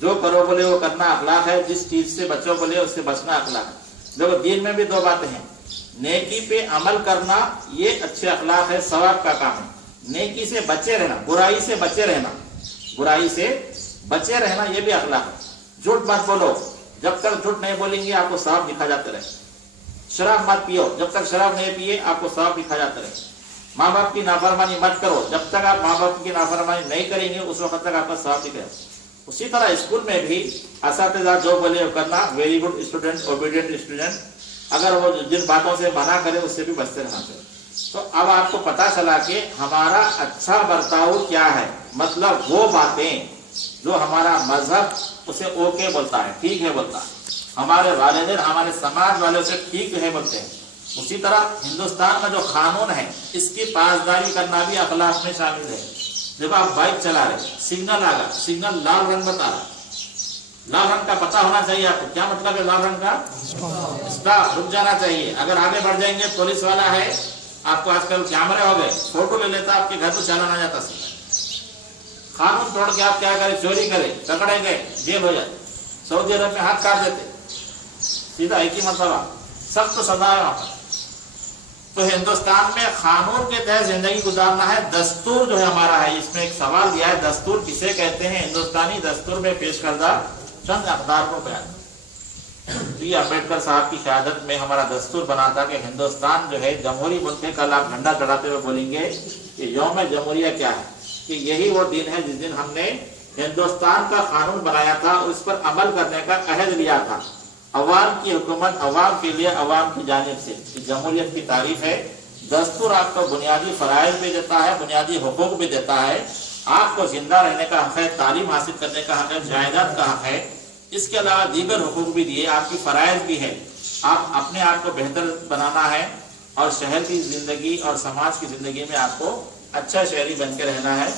जो करो बोले वो करना अखलाक है, जिस चीज से बचो बोले उससे बचना अखलाक है। देखो दीन में भी 2 बातें हैं, नेकी पे अमल करना ये अच्छे अखलाक है, सवाब का काम है। नेकी से बचे रहना, बुराई से बचे रहना, बुराई से बचे रहना ये भी अखलाक है। झूठ मत बोलो, जब तक झूठ नहीं बोलेंगे आपको सवाब दिखा जाते रहे। शराब मत पियो, जब तक शराब नहीं पिए आपको सवाब दिखा जाते रहे। माँ बाप की नाफरमानी मत करो, जब तक आप माँ बाप की नाफरमानी नहीं करेंगे उस वक्त तक आपका सवाब दिखेगा। उसी तरह स्कूल में भी असातिज़ा जो बोले वो करना, very good student, obedient student. अगर वो जिन बातों से मना करे उससे भी बचते रहना चाहिए। तो अब आपको पता चला कि हमारा अच्छा बर्ताव क्या है, मतलब वो बातें जो हमारा मजहब उसे ओके बोलता है, ठीक है बोलता है, हमारे वालिदैन हमारे समाज वाले उसे ठीक है बोलते हैं। उसी तरह हिंदुस्तान का जो कानून है इसकी पासदारी करना भी अखलाक में शामिल है। जब आप बाइक चला रहे, सिग्नल आ गया, सिग्नल लाल रंग बता रहा, लाल रंग का पता होना चाहिए आपको। क्या मतलब है लाल रंग का? स्टॉप, रुक जाना चाहिए। अगर आगे बढ़ जाएंगे पुलिस वाला है, आपको आजकल कैमरे हो गए, फोटो ले लेता, आपके घर को चलाना जाता। कानून तोड़ के आप क्या करें, चोरी करें, पकड़े गए, जेल हो जाए। सऊदी अरब में हाथ काट देते, सीधा एक ही मतलब, सख्त सजा है वहां पर। तो हिंदुस्तान में कानून के तहत जिंदगी गुजारना है। दस्तूर जो है हमारा है, इसमें एक सवाल दिया है, दस्तूर किसे कहते हैं? हिंदुस्तानी दस्तूर में पेश करदा चंद अक़दार को बयान। ये अम्बेडकर साहब की शहादत में हमारा दस्तूर बना था कि हिंदुस्तान जो है जमहूरी मुल्क है। कल आप झंडा चढ़ाते हुए बोलेंगे कि यौम जमहूरिया क्या है, कि यही वो दिन है जिस दिन हमने हिंदुस्तान का कानून बनाया था, उस पर अमल करने का अहद लिया था। अवाम की हुकूमत, अवाम के लिए, अवाम की जानिब से। जमहूरियत की तारीफ है। दस्तूर आपको बुनियादी फराइज भी देता है, बुनियादी हुकूक भी देता है। आपको जिंदा रहने का हक है, तालीम हासिल करने का हक है, जायदाद का हक है। इसके अलावा दीगर हुकूक भी दिए, आपकी फराइज भी है। आप अपने आप को बेहतर बनाना है और शहर की जिंदगी और समाज की जिंदगी में आपको अच्छा शहरी बन के रहना है।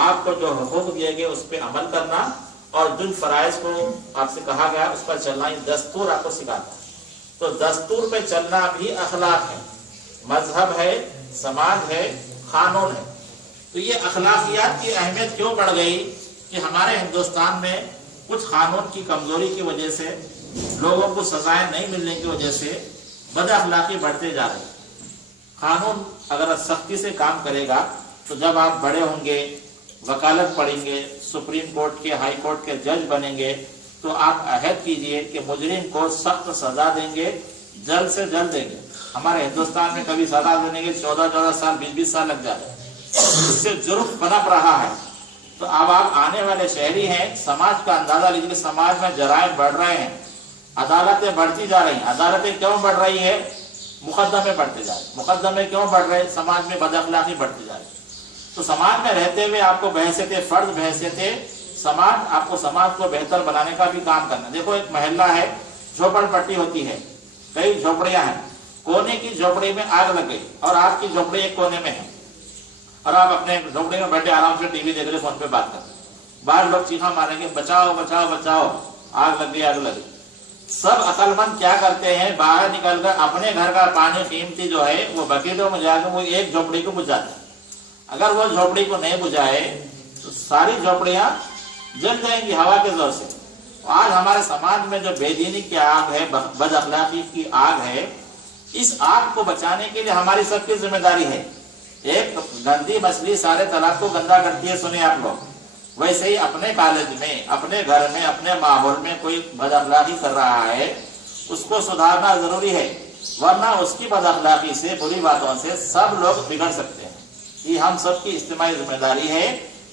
आपको जो हुकूक दिए गए उस पर अमल करना और जिन फराइज को आपसे कहा गया उस पर चलना, ये दस्तूर आपको सिखाता है। तो दस्तूर पे चलना भी अखलाक है, मजहब है, समाज है, कानून है। तो ये अखलाकियात की अहमियत क्यों बढ़ गई कि हमारे हिंदुस्तान में कुछ कानून की कमजोरी की वजह से, लोगों को सजाएं नहीं मिलने की वजह से बद अखलाकी बढ़ते जा रही। कानून अगर सख्ती से काम करेगा तो जब आप बड़े होंगे, वकालत पढ़ेंगे, सुप्रीम कोर्ट के, हाई कोर्ट के जज बनेंगे, तो आप अहद कीजिए कि मुजरिम को सख्त सजा देंगे, जल्द से जल्द देंगे। हमारे हिंदुस्तान में कभी सजा देने के 14-14 साल, 20-20 साल लग जाते हैं। इससे जुर्म पनप रहा है। तो अब आप आने वाले शहरी हैं, समाज का अंदाजा लीजिए, समाज में जराइम बढ़ रहे हैं, अदालतें बढ़ती जा रही हैं। अदालतें क्यों बढ़ रही है? मुकदमे बढ़ते जा रहे हैं। मुकदमे क्यों बढ़ रहे हैं? समाज में बदअखलाकी बढ़ती जा रही है। तो समाज में रहते हुए आपको बहसियते फर्द, बहसियते समाज, आपको समाज को बेहतर बनाने का भी काम करना। देखो एक मोहल्ला है, झोपड़पट्टी होती है, कई झोपड़ियां हैं, कोने की झोपड़ी में आग लग गई और आपकी झोपड़ी एक कोने में है और आप अपने झोपड़ी में बैठे आराम से टीवी देख रहे, फोन पे बात कर रहे। बाहर लोग चीखा मारेंगे, बचाओ बचाओ बचाओ, आग लग गई, आग लग गई। सब अकलमंद क्या करते हैं, बाहर निकलकर अपने घर का पानी कीमती जो है वो बकेटों में जाकर वो एक झोपड़ी को बुझाते हैं। अगर वो झोपड़ी को नहीं बुझाए तो सारी झोपड़ियां जल जाएंगी हवा के जोर से। आज हमारे समाज में जो बेदीनी की आग है, बद अखलाकी की आग है, इस आग को बचाने के लिए हमारी सबकी जिम्मेदारी है। एक गंदी मछली सारे तालाब को गंदा करती है, सुनिए आप लोग। वैसे ही अपने कॉलेज में, अपने घर में, अपने माहौल में कोई बदअखलाकी कर रहा है, उसको सुधारना जरूरी है, वरना उसकी बदअखलाकी से, बुरी बातों से सब लोग बिगड़ सकते हैं। ये हम सबकी इज्तिमाई जिम्मेदारी है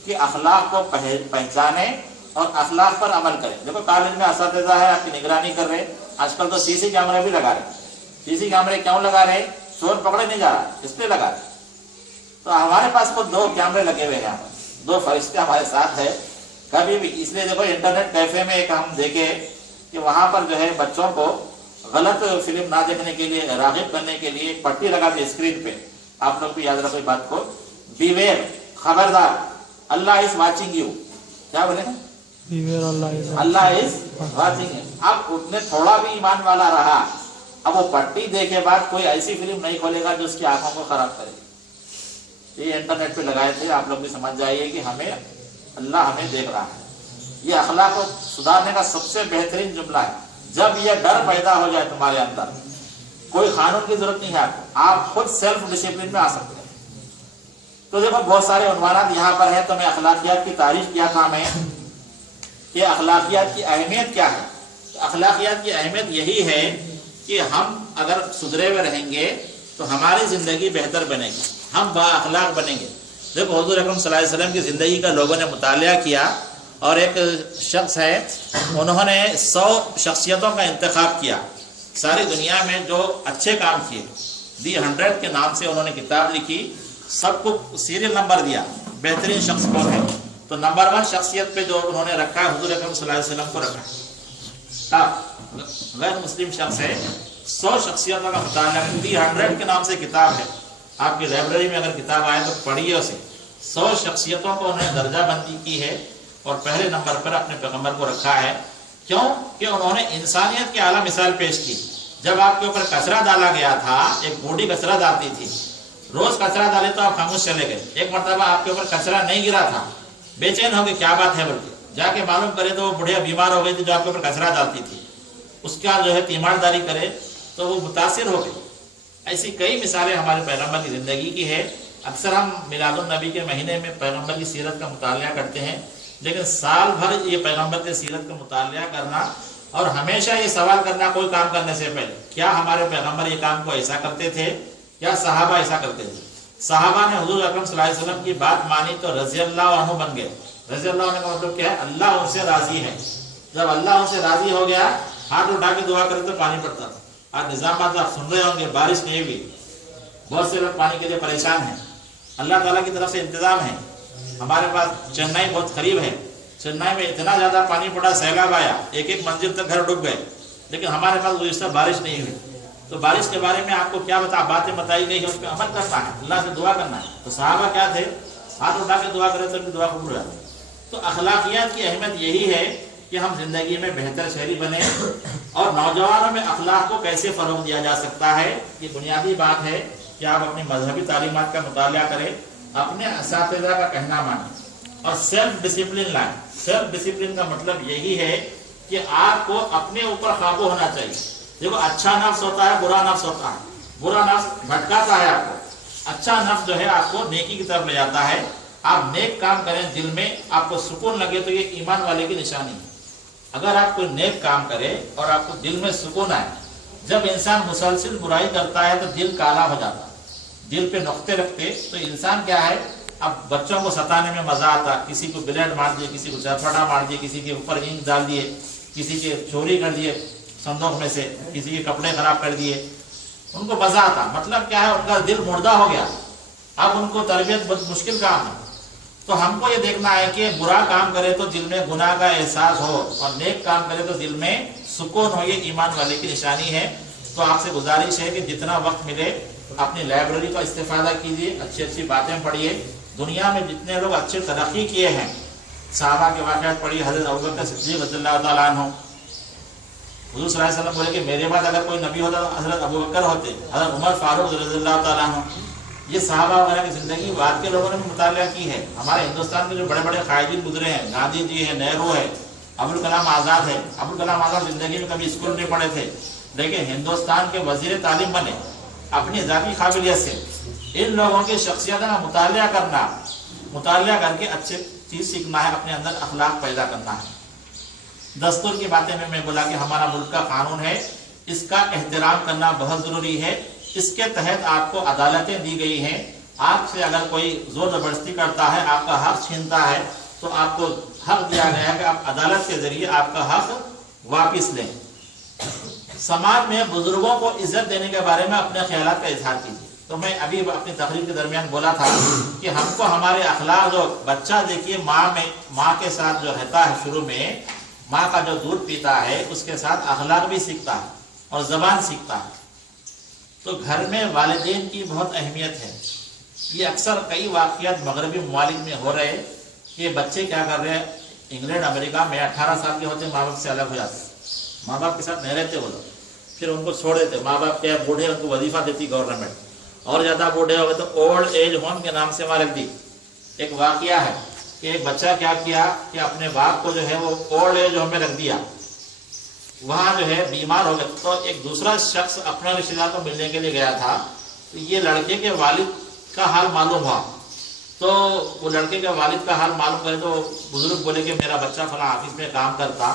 कि अखलाक को पहचाने और अखलाक पर अमल करें। देखो कॉलेज में असातिज़ा है, आपकी निगरानी कर रहे, आजकल तो सीसी कैमरे भी लगा रहे। सीसी कैमरे क्यों लगा रहे? चोर पकड़े नहीं जा रहा, इसलिए लगा रहे। तो हमारे पास तो 2 कैमरे लगे हुए हैं, 2 फरिश्ते हमारे साथ है कभी भी। इसलिए देखो इंटरनेट कैफे में एक हम देखे कि वहां पर जो है बच्चों को गलत फिल्म ना देखने के लिए, रागिब करने के लिए एक पट्टी लगा दी स्क्रीन पे। आप लोग भी याद रखो इस बात को, बीवेयर, खबरदार, अल्लाह इज वाचिंग यू। क्या बोले? अल्लाह इज वाचिंग। अब उसने थोड़ा भी ईमान वाला रहा, अब वो पट्टी देखे बाद कोई ऐसी फिल्म नहीं खोलेगा जो उसकी आंखों को खराब करेगी। ये इंटरनेट पे लगाए थे, आप लोग भी समझ जाइए कि हमें अल्लाह हमें देख रहा है। ये अखलाक को सुधारने का सबसे बेहतरीन जुमला है। जब ये डर पैदा हो जाए तुम्हारे अंदर, कोई कानून की जरूरत नहीं है आपको, आप खुद सेल्फ डिसिप्लिन में आ सकते हैं। तो देखो बहुत सारे उन्वानात यहाँ पर है। तो मैं अखलाकियात की तारीफ किया था मैं कि अखलाकियात की अहमियत क्या है। अखलाकियात की अहमियत यही है कि हम अगर सुधरे हुए रहेंगे तो हमारी जिंदगी बेहतर बनेगी, हम बाअखलाक बनेंगे। देखो हुजूर अकरम सल्लल्लाहु अलैहि वसल्लम की जिंदगी का लोगों ने मुतालिया किया और एक शख्स है, उन्होंने 100 शख्सियतों का इंतखाब किया सारी दुनिया में जो अच्छे काम किए। दी 100 के नाम से उन्होंने किताब लिखी, सबको सीरियल नंबर दिया, बेहतरीन शख्स कौन है। तो नंबर 1 शख्सियत पे जो उन्होंने रखा है हुजूर अकरम सल्लल्लाहु अलैहि वसल्लम को रखा। अब गैर मुस्लिम शख्स है, 100 शख्सियतों का मुतालिया, दी 100 के नाम से किताब है। आपकी लाइब्रेरी में अगर किताब आए तो पढ़िए उसे। 100 शख्सियतों को उन्होंने दर्जाबंदी की है और पहले नंबर पर अपने पैगंबर को रखा है। क्यों? कि उन्होंने इंसानियत की आला मिसाल पेश की। जब आपके ऊपर कचरा डाला गया था, एक बूढ़ी कचरा डालती थी, रोज कचरा डाले तो आप खामोश चले गए। एक मरतबा आपके ऊपर कचरा नहीं गिरा था, बेचैन हो गए, क्या बात है, बल्कि जाके मालूम करे तो वो बुढ़िया बीमार हो गई थी जो आपके ऊपर कचरा डालती थी। उसका जो है तीमारदारी करे तो वो मुतासिर हो गई। ऐसी कई मिसालें हमारे पैगंबर की जिंदगी की है। अक्सर हम मिलादुन नबी के महीने में पैगंबर की सीरत का मुतालिया करते हैं, लेकिन साल भर ये पैगंबर की सीरत का मुतालिया करना और हमेशा ये सवाल करना कोई काम करने से पहले, क्या हमारे पैगंबर ये काम को ऐसा करते थे, क्या सहाबा ऐसा करते थे। सहाबा ने हुजूर अकरम सल्लल्लाहु अलैहि वसल्लम की बात मानी तो रज़ी अल्लाह अन्हु बन गए। रज़ी अल्लाह अन्हु का मतलब क्या है? अल्लाह उनसे राजी है। जब अल्लाह उनसे राजी हो गया, हाथ उठा के दुआ करे तो पानी पड़ता था। आज निजामात आप सुन रहे होंगे, बारिश नहीं हुई, बहुत से लोग पानी के लिए परेशान हैं। अल्लाह ताला की तरफ से इंतजाम है। हमारे पास चेन्नई बहुत करीब है, चेन्नई में इतना ज्यादा पानी पड़ा, सैलाब आया, एक एक मंजिल तक घर डूब गए, लेकिन हमारे पास गुज़िश्ता बारिश नहीं हुई। तो बारिश के बारे में आपको क्या बातें बताई गई है, उस पर अमल करना है, अल्लाह से दुआ करना है। तो सहाबा क्या थे? हाथ उठा के दुआ करे तो उनकी दुआ कबूल है। तो अखलाकियात की अहमियत यही है कि हम जिंदगी में बेहतर शहरी बने। और नौजवानों में अखलाक को कैसे फरोग दिया जा सकता है, ये बुनियादी बात है कि आप अपनी मजहबी तालीमात का मुतालिया करें, अपने असातिज़ा का कहना मानें और सेल्फ डिसिप्लिन लाएं। सेल्फ डिसिप्लिन का मतलब यही है कि आपको अपने ऊपर काबू होना चाहिए। देखो अच्छा नफ्स होता है, बुरा नफ्स होता है। बुरा नफ्स भटकाता है आपको, अच्छा नफ्स जो है आपको नेकी की तरफ ले जाता है। आप नेक काम करें, दिल में आपको सुकून लगे तो ये ईमान वाले की निशानी है। अगर आप कोई नेक काम करे और आपको दिल में सुकून आए। जब इंसान मुसलसल बुराई करता है तो दिल काला हो जाता है, दिल पे नुक्ते रखते तो इंसान क्या है, अब बच्चों को सताने में मजा आता, किसी को ब्लेड मार दिए, किसी को चरफटा मार दिए, किसी के ऊपर ईंट डाल दिए, किसी के चोरी कर दिए संदूक में से, किसी के कपड़े खराब कर दिए, उनको मजा आता। मतलब क्या है, उनका दिल मुर्दा हो गया, अब उनको तरबियत बहुत मुश्किल काम है। तो हमको ये देखना है कि बुरा काम करे तो दिल में गुनाह का एहसास हो और नेक काम करे तो दिल में सुकून हो, ये ईमान वाले की निशानी है। तो आपसे गुजारिश है कि जितना वक्त मिले अपनी लाइब्रेरी का इस्तेफादा कीजिए, अच्छी अच्छी बातें पढ़िए। दुनिया में जितने लोग अच्छे तरक्की किए हैं, सहाबा के वाक़यात पढ़िए। हज़रत अबू बकर सिद्दीक़ रज़ियल्लाहु तआला अन्हु, हुज़ूर सल्लल्लाहु अलैहि वसल्लम बोले कि मेरे बाद अगर कोई नबी होता तो हज़रत अबू बकर होते, हज़रत उमर फारूक रज़ियल्लाहु तआला अन्हु। ये सहाबा वगैरह की जिंदगी बाद के लोगों ने भी मुतालिया की है। हमारे हिंदुस्तान के जो बड़े बड़े कायदीन गुजरे हैं, गांधी जी है, नेहरू है, अबुल कलाम आज़ाद है। अबुल कलाम आज़ाद जिंदगी में कभी स्कूल नहीं पढ़े थे, लेकिन हिंदुस्तान के वजीर तालीम बने अपनी ज़ाती काबिलियत से। इन लोगों की शख्सियत का मुतालिया करना, मुतालिया करके अच्छी चीज़ सीखना है, अपने अंदर अखलाक पैदा करना है। दस्तूर की बातें में मैं बोला कि हमारा मुल्क का कानून है, इसका एहतराम करना बहुत ज़रूरी है। इसके तहत आपको अदालतें दी गई हैं। आपसे अगर कोई जोर जबरदस्ती करता है, आपका हक छीनता है, तो आपको हक दिया गया है कि आप अदालत के जरिए आपका हक वापस लें। समाज में बुजुर्गों को इज्जत देने के बारे में अपने ख्यालात का इजहार कीजिए। तो मैं अभी अपनी तकरीर के दरमियान बोला था कि हमको हमारे अखलाक, जो बच्चा देखिए माँ के साथ जो रहता है, शुरू में माँ का जो दूध पीता है उसके साथ अखलाक भी सीखता है। اور زبان سیکھتا ہے. تو گھر میں والدین کی بہت اہمیت ہے. یہ اکثر کئی واقعات مغربی ممالک میں ہو رہے کہ بچے کیا کر رہے ہیں، انگلینڈ امریکہ میں 18 سال کے ہوتے ماں باپ سے الگ ہو جاتے، ماں باپ کے ساتھ نہیں رہتے وہ لوگ، پھر ان کو چھوڑ دیتے. ماں باپ کیا بوڑھے ان کو وظیفہ دیتی گورنمنٹ، اور زیادہ بوڑھے ہو گئے تو اولڈ ایج ہوم کے نام سے وہاں رکھ دی. ایک واقعہ ہے کہ ایک بچہ کیا کیا کہ اپنے باپ کو جو ہے وہ اولڈ ایج ہوم میں رکھ دیا، وہاں جو ہے بیمار ہو گئے. تو ایک دوسرا شخص اپنا رشتے دار کو ملنے کے لیے گیا تھا، تو یہ لڑکے کے والد کا حال معلوم ہوا. تو وہ لڑکے کے والد کا حال معلوم کرے تو بزرگ بولے کہ میرا بچہ فلاں آفس میں کام کرتا،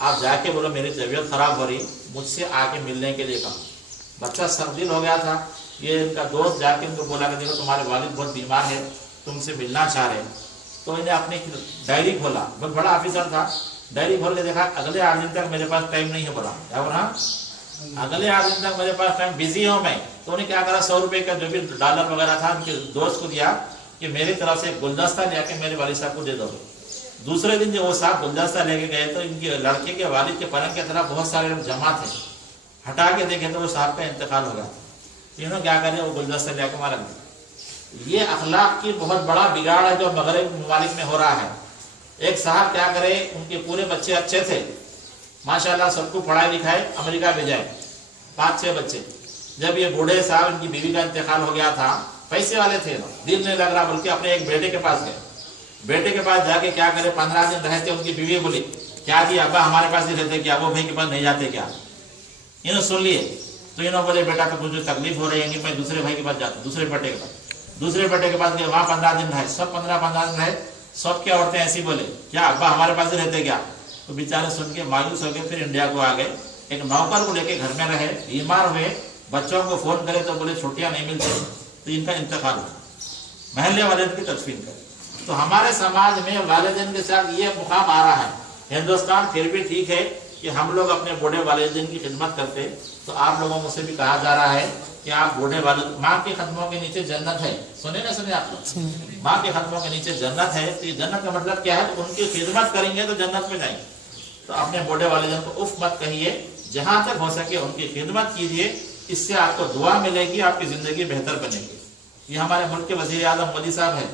آپ جا کے بولو میری طبیعت خراب ہو رہی، مجھ سے آ کے ملنے کے لیے کہا. بچہ سردل ہو گیا تھا. یہ ان کا دوست جا کے ان کو بولا کہ دیکھو تمہارے والد بہت بیمار ہے، تم سے ملنا چاہ رہے. تو انہیں اپنی ڈائری کھولا، بہت بڑا آفیسر تھا. ڈائری کھول کے دیکھا اگلے 8 دن تک میرے پاس ٹائم نہیں ہے. بولا کیا بولا، اگلے 8 دن تک میرے پاس ٹائم، بزی ہوں میں. تو انہیں کیا کرا، 100 روپے کا جو بھی ڈالر وغیرہ تھا ان کے دوست کو دیا کہ میری طرف سے ایک گلدستہ لے کے میرے والد صاحب کو دے دو. دوسرے دن جو وہ صاحب گلدستہ لے کے گئے تو ان کے لڑکے کے والد کے پلنگ کی طرف بہت سارے لوگ جمع تھے. ہٹا کے دیکھے تو وہ صاحب کا انتقال ہو گیا. انہوں کیا کرے، وہ گلدستہ لے کے وہاں رکھ دیا. یہ اخلاق کی بہت بڑا بگاڑ ہے جو مغرب ممالک میں ہو رہا ہے. ایک صاحب کیا کرے، ان کے پورے بچے اچھے تھے ماشاءاللہ، سب کو پڑھائی لکھائے، امریکہ بھیجائے 5-6 بچے. جب یہ بوڑھے صاحب ان کی بیوی کا انتقال ہو گیا تھا، پیسے والے تھے، دل نہیں لگ رہا، بلکہ اپنے ایک بیٹے کے پاس گئے. بیٹے کے پاس جا کے کیا کرے، 15 دن رہتے. ان کی بیوی بولی کیا جی ابا ہمارے پاس ہی رہتے کیا، وہ بھائی کے پاس نہیں جاتے کیا. انہوں سن لیے تو انہوں بولے بیٹا تو مجھے تکلیف ہو رہی ہے، میں دوسرے بھائی کے پاس جاتا ہوں. دوسرے بیٹے کے پاس گئے، وہاں 15 دن رہے. سب 15 دن رہے. سب کیا عورتیں ایسی بولے کیا ابا ہمارے پاس ہی رہتے کیا. تو بیچارے سن کے مایوس ہو گئے، پھر انڈیا کو آ گئے. ایک نوکر کو لے کے گھر میں رہے، بیمار ہوئے، بچوں کو فون کرے تو بولے چھٹیاں نہیں ملتی، تو ان کا انتقال ہوا. محلے والے کی تدفین کرے. تو ہمارے سماج میں والدین کے ساتھ یہ مقام آ رہا ہے. ہندوستان پھر بھی ٹھیک ہے کہ ہم لوگ اپنے بوڑھے والدین کی خدمت کرتے. تو آپ لوگوں کو سے بھی کہا جا رہا ہے کہ آپ بوڑھے والد، ماں کے قدموں کے نیچے جنت ہے. سنے نہ سنے آپ لوگ، ماں کے قدموں کے نیچے جنت ہے. تو یہ جنت کا مطلب کیا ہے، تو ان کی خدمت کریں گے تو جنت میں جائیں گے. تو اپنے بوڑھے والدین کو اف مت کہیے، جہاں تک ہو سکے ان کی خدمت کیجیے. اس سے آپ کو دعا ملے گی، آپ کی زندگی بہتر بنے گی. یہ ہمارے ملک کے وزیر اعظم مودی صاحب ہیں،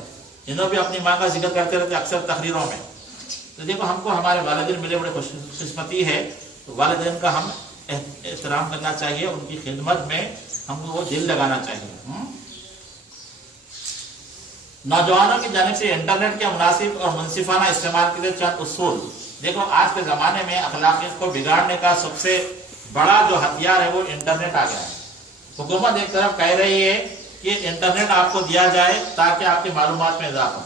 انہوں بھی اپنی ماں کا ذکر کرتے رہتے اکثر تقریروں میں. تو دیکھو ہم کو ہمارے والدین ملے بڑے خوش قسمتی ہے. تو والدین کا ہم احترام کرنا چاہیے، ان کی خدمت میں ہم کو وہ دل لگانا چاہیے. نوجوانوں کی جانب سے انٹرنیٹ کے مناسب اور منصفانہ استعمال کے لیے چند اصول. دیکھو آج کے زمانے میں اخلاقیات کو بگاڑنے کا سب سے بڑا جو ہتھیار ہے وہ انٹرنیٹ آ گیا ہے. حکومت ایک طرف کہہ رہی ہے کہ انٹرنیٹ آپ کو دیا جائے تاکہ آپ کی معلومات میں اضافہ.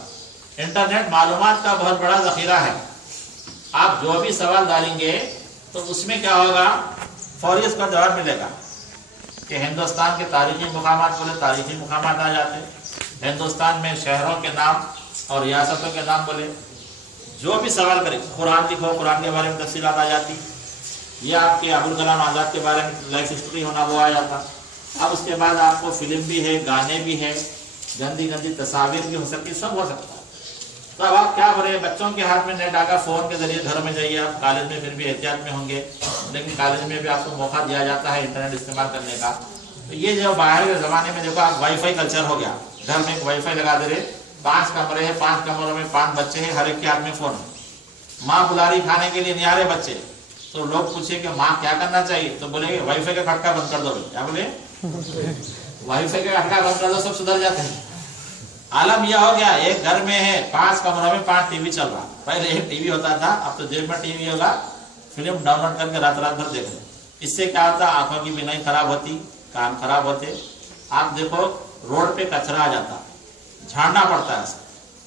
انٹرنیٹ معلومات کا بہت بڑا ذخیرہ ہے. آپ جو بھی سوال ڈالیں گے تو اس میں کیا ہوگا، فوری اس کا جواب ملے گا. کہ ہندوستان کے تاریخی مقامات بولے، تاریخی مقامات آ جاتے. ہندوستان میں شہروں کے نام اور ریاستوں کے نام بولے، جو بھی سوال کرے. قرآن لکھو، قرآن کے بارے میں تفصیلات آ جاتی. یا آپ کے ابوالکلام آزاد کے بارے میں لائف ہسٹری ہونا وہ آ جاتا. اب اس کے بعد آپ کو فلم بھی ہے، گانے بھی ہے، گندی گندی تصاویر بھی ہو سکتی، سب ہو سکتا ہے. تو اب آپ کیا کریں، بچوں کے ہاتھ میں نیٹ آ کر فون کے ذریعے گھر میں جائیے. آپ کالج میں پھر بھی احتیاط میں ہوں گے، لیکن کالج میں بھی آپ کو موقع دیا جاتا ہے انٹرنیٹ استعمال کرنے کا. تو یہ جو باہر کے زمانے میں دیکھو آپ وائی فائی کلچر ہو گیا. گھر میں ایک وائی فائی لگا دے رہے، 5 کمرے ہیں، 5 کمروں میں 5 بچے ہیں، ہر ایک کے ہاتھ میں فون. ماں بلا رہی کھانے کے لیے، نہیں آ رہے بچے. تو لوگ پوچھے کہ ماں کیا کرنا چاہیے، تو بولے وائی فائی کا کھٹکا بند کر دو. کیا بولے، وائی فائی کا کھٹکا بند کر دو، سب سدھر جاتے ہیں. عالم یہ ہو گیا، ایک گھر میں ہے 5 کمروں میں 5 ٹی وی چل رہا. پہلے ایک ٹی وی ہوتا تھا، اب تو جیب میں ٹی وی ہوگا، فلم ڈاؤن لوڈ کر کے رات بھر دیکھ لیں. اس سے کیا ہوتا، آنکھوں کی بینائی خراب ہوتی، کان خراب ہوتے. آپ دیکھو روڈ پہ کچرا آ جاتا، جھاڑنا پڑتا ہے.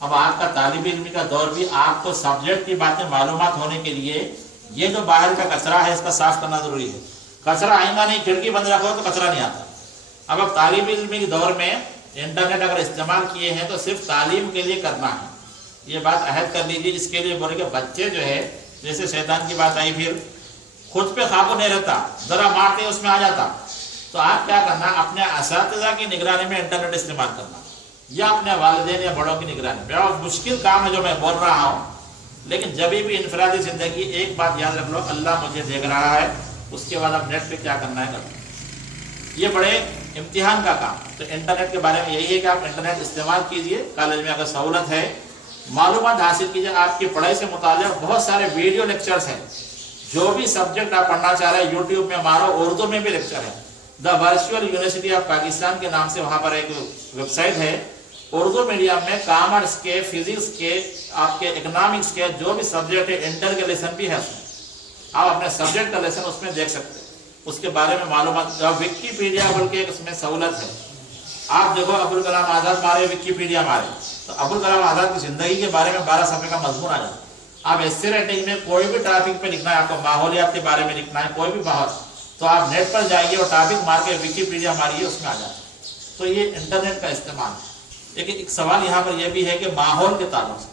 اب آپ کا طالب علم کا دور بھی، آپ کو سبجیکٹ کی باتیں معلومات ہونے کے لیے یہ جو باہر کا کچرا ہے اس کا صاف کرنا ضروری ہے. کچرا آئے گا نہیں، کھڑکی بند رکھو تو کچرا نہیں آتا. اب طالب علم کے دور میں انٹرنیٹ اگر استعمال کیے ہیں تو صرف تعلیم کے لیے کرنا ہے. یہ بات عہد کر لیجیے. اس کے لیے بولے کہ بچے جو ہے، جیسے شیطان کی بات آئی، پھر خود پہ قابو نہیں رہتا، ذرا مارتے اس میں آ جاتا. تو آپ کیا کرنا، اپنے اساتذہ کی نگرانی میں انٹرنیٹ استعمال کرنا، یا اپنے والدین یا بڑوں کی نگرانی. بہت مشکل کام ہے جو میں بول رہا ہوں، لیکن جب بھی انفرادی زندگی، ایک بات یاد رکھ لو، اللہ مجھے دیکھ رہا ہے، उसके बाद आप नेट पे क्या करना है करना। ये बड़े इम्तिहान का काम। तो इंटरनेट के बारे में यही है कि आप इंटरनेट इस्तेमाल कीजिए, कॉलेज में अगर सहूलत है, मालूमात हासिल कीजिए। आपकी पढ़ाई से मुताल्लिक़ बहुत सारे वीडियो लेक्चर्स हैं, जो भी सब्जेक्ट आप पढ़ना चाह रहे हैं यूट्यूब में मारो, उर्दू में भी लेक्चर है। The virtual university of Pakistan के नाम से वहाँ पर एक वेबसाइट है, उर्दू मीडियम में कॉमर्स के, फिजिक्स के, आपके इकोनॉमिक्स के जो भी सब्जेक्ट है, इंटर के लेसन भी है उसमें, आप अपने सब्जेक्ट का लेसन उसमें देख सकते हैं, उसके बारे में मालूमात। विकिपीडिया बोल के उसमें सहूलत है। आप देखो अब्दुल कलाम आज़ाद मारे, विकिपीडिया मारे, तो अब्दुल कलाम आज़ाद की जिंदगी के बारे में 12 सफ़े का मजमून आ जाता है। आप एस्से राइटिंग में कोई भी टॉपिक पे लिखना है, आपको माहौलियात के बारे में लिखना है, कोई भी माहौल, तो आप नेट पर जाइए और टॉपिक मार के विकिपीडिया मारिए, उसमें आ जाता है। तो ये इंटरनेट का इस्तेमाल है। लेकिन एक सवाल यहाँ पर यह भी है कि माहौल के ताल्लुक से,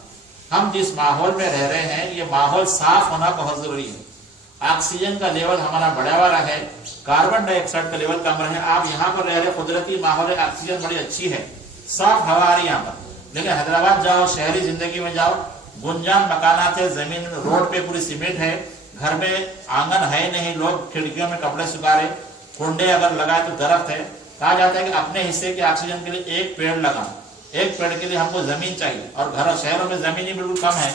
हम जिस माहौल में रह रहे हैं, ये माहौल साफ होना बहुत जरूरी है। ऑक्सीजन का लेवल हमारा बढ़ा हुआ रहे, कार्बन डाइऑक्साइड का लेवल कम रहे। आप यहाँ पर रह रहे, कुदरती माहौल है, ऑक्सीजन बड़ी अच्छी है, साफ हवा आ रही है यहाँ पर। लेकिन हैदराबाद जाओ, शहरी जिंदगी में जाओ, गुंजान मकानात है, जमीन रोड पे पूरी सीमेंट है, घर में आंगन है नहीं, लोग खिड़कियों में कपड़े सुखा रहे, कुंडे अगर लगाए तो दरख्त है। कहा जाता है कि अपने हिस्से के ऑक्सीजन के लिए एक पेड़ लगाओ, एक पेड़ के लिए हमको जमीन चाहिए, और घर शहरों में जमीन ही बिल्कुल कम है।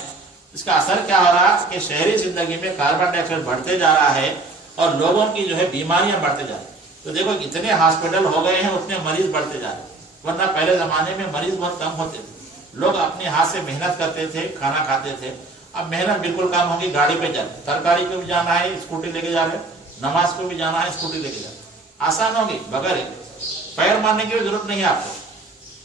इसका असर क्या हो रहा है कि शहरी जिंदगी में कार्बन डाइऑक्साइड बढ़ते जा रहा है और लोगों की जो है बीमारियां बढ़ते जा रही है। तो देखो इतने हॉस्पिटल हो गए हैं, उतने मरीज बढ़ते जा रहे हैं। वरना पहले जमाने में मरीज बहुत कम होते थे, लोग अपने हाथ से मेहनत करते थे, खाना खाते थे। अब मेहनत बिल्कुल कम होगी, गाड़ी पे जा रहे, तरकारी को भी जाना है स्कूटी लेके जा रहे, नमाज को भी जाना है स्कूटी लेके जा रहे, आसान होगी, बगैर पैर मारने की जरूरत नहीं है आपको।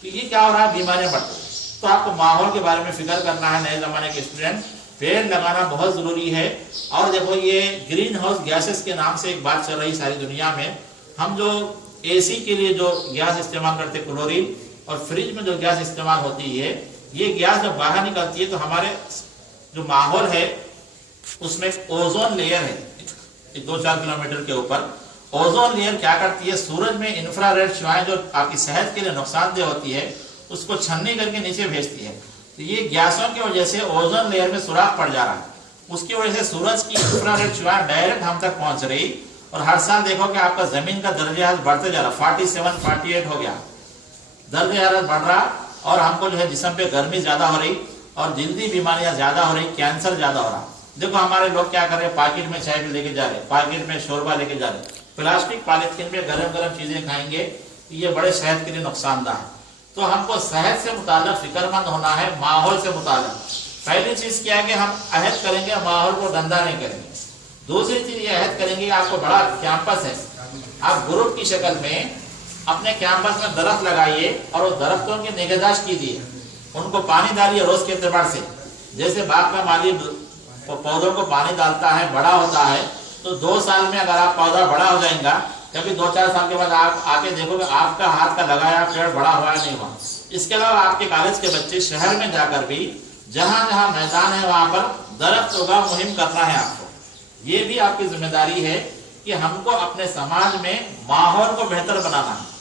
तो ये क्या हो रहा है, बीमारियां बढ़ती। तो आपको माहौल के बारे में फिक्र करना है, नए जमाने के स्टूडेंट, पेड़ लगाना बहुत जरूरी है। और देखो ये ग्रीन हाउस गैसेस के नाम से एक बात चल रही सारी दुनिया में। हम जो एसी के लिए जो गैस इस्तेमाल करते हैं क्लोरीन, और फ्रिज में जो गैस इस्तेमाल होती है, ये गैस जब बाहर निकलती है तो हमारे जो माहौल है उसमें ओजोन लेयर है 2-4 किलोमीटर के ऊपर। ओजोन लेयर क्या करती है, सूरज में इंफ्रारेड शुआएं जो आपकी सेहत के लिए नुकसानदेह होती है, उसको छन्नी करके नीचे भेजती है। तो ये गैसों की वजह से ओजोन लेयर में सुराख पड़ जा रहा है, उसकी वजह से सूरज की इंफ्रारेड शुआएं डायरेक्ट हम तक पहुंच रही। और हर साल देखो कि आपका जमीन का दर्जा हरारत बढ़ते जा रहा, 47-48 हो गया, दर्जा हरारत बढ़ रहा, और हमको जो है जिस्म पे गर्मी ज्यादा हो रही, और जल्दी बीमारियां ज्यादा हो रही, कैंसर ज्यादा हो रहा। देखो हमारे लोग क्या कर रहे हैं, पैकेट में चाय भी लेके जा रहे, पैकेट में शोरबा लेके जा रहे, प्लास्टिक पॉलिथीन में गरम गरम चीजें खाएंगे, ये बड़े सेहत के लिए नुकसानदाह है। तो हमको सेहत से मुताल्लिक फिक्रमंद होना है, माहौल से मुताल्लिक। पहली चीज क्या है कि हम अहद करेंगे माहौल को गंदा नहीं करेंगे। दूसरी चीज ये अहद करेंगे, आपको बड़ा कैंपस है, आप ग्रुप की शक्ल में अपने कैंपस में दरख्त लगाइए और उस दरख्तों की निगहदाश्त कीजिए, उनको पानी डालिए रोज के एतबार से। जैसे बाग का माली पौधों को पानी डालता है, बड़ा होता है, तो 2 साल में अगर आप पौधा बड़ा हो जाएगा, कभी 2-4 साल के बाद आप आके देखोगे आपका हाथ का लगाया पेड़ बड़ा हुआ है नहीं हुआ। इसके अलावा आपके कॉलेज के बच्चे शहर में जाकर भी जहां जहां मैदान है वहां पर दरख्त उगा मुहिम करना है आपको। ये भी आपकी जिम्मेदारी है कि हमको अपने समाज में माहौल को बेहतर बनाना है।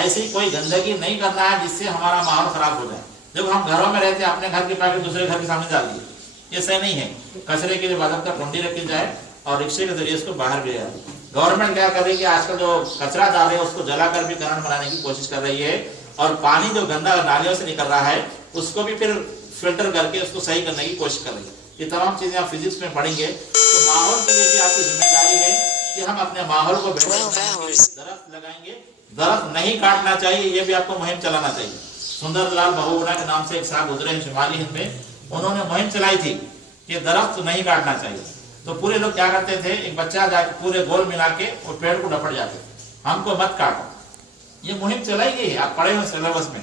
ऐसी कोई गंदगी नहीं करना है जिससे हमारा माहौल खराब हो जाए। देखो हम घरों में रहते हैं, अपने घर के पैकेट दूसरे घर के सामने डाल दिए, ये सही नहीं है। कचरे के लिए बाज़ाब्ता कुंडी रखी जाए और रिक्शे के जरिए उसको बाहर भेजा जाए। गवर्नमेंट क्या कर रही है कि आजकल जो कचरा डाल रहे हैं उसको जलाकर भी करण बनाने की कोशिश कर रही है, और पानी जो गंदा नालियों से निकल रहा है उसको भी फिर फिल्टर करके उसको सही करने की कोशिश कर रही है। ये तमाम चीजें आप फिजिक्स में पढ़ेंगे। तो माहौल के लिए भी आपकी जिम्मेदारी है कि हम अपने माहौल को बेहतर दरख्त लगाएंगे, दरख्त नहीं काटना चाहिए, ये भी आपको मुहिम चलाना चाहिए। सुंदरलाल बहुगुणा के नाम से एक साहब गुजरे हैं शुमाली हिंद में, उन्होंने मुहिम चलाई थी कि दरख्त नहीं काटना चाहिए। तो पूरे लोग क्या करते थे, एक बच्चा जाके पूरे गोल मिला के और पेड़ को डपट जाते, हमको मत काटो। ये मुहिम चलाई गई है, आप पढ़े हो सिलेबस में।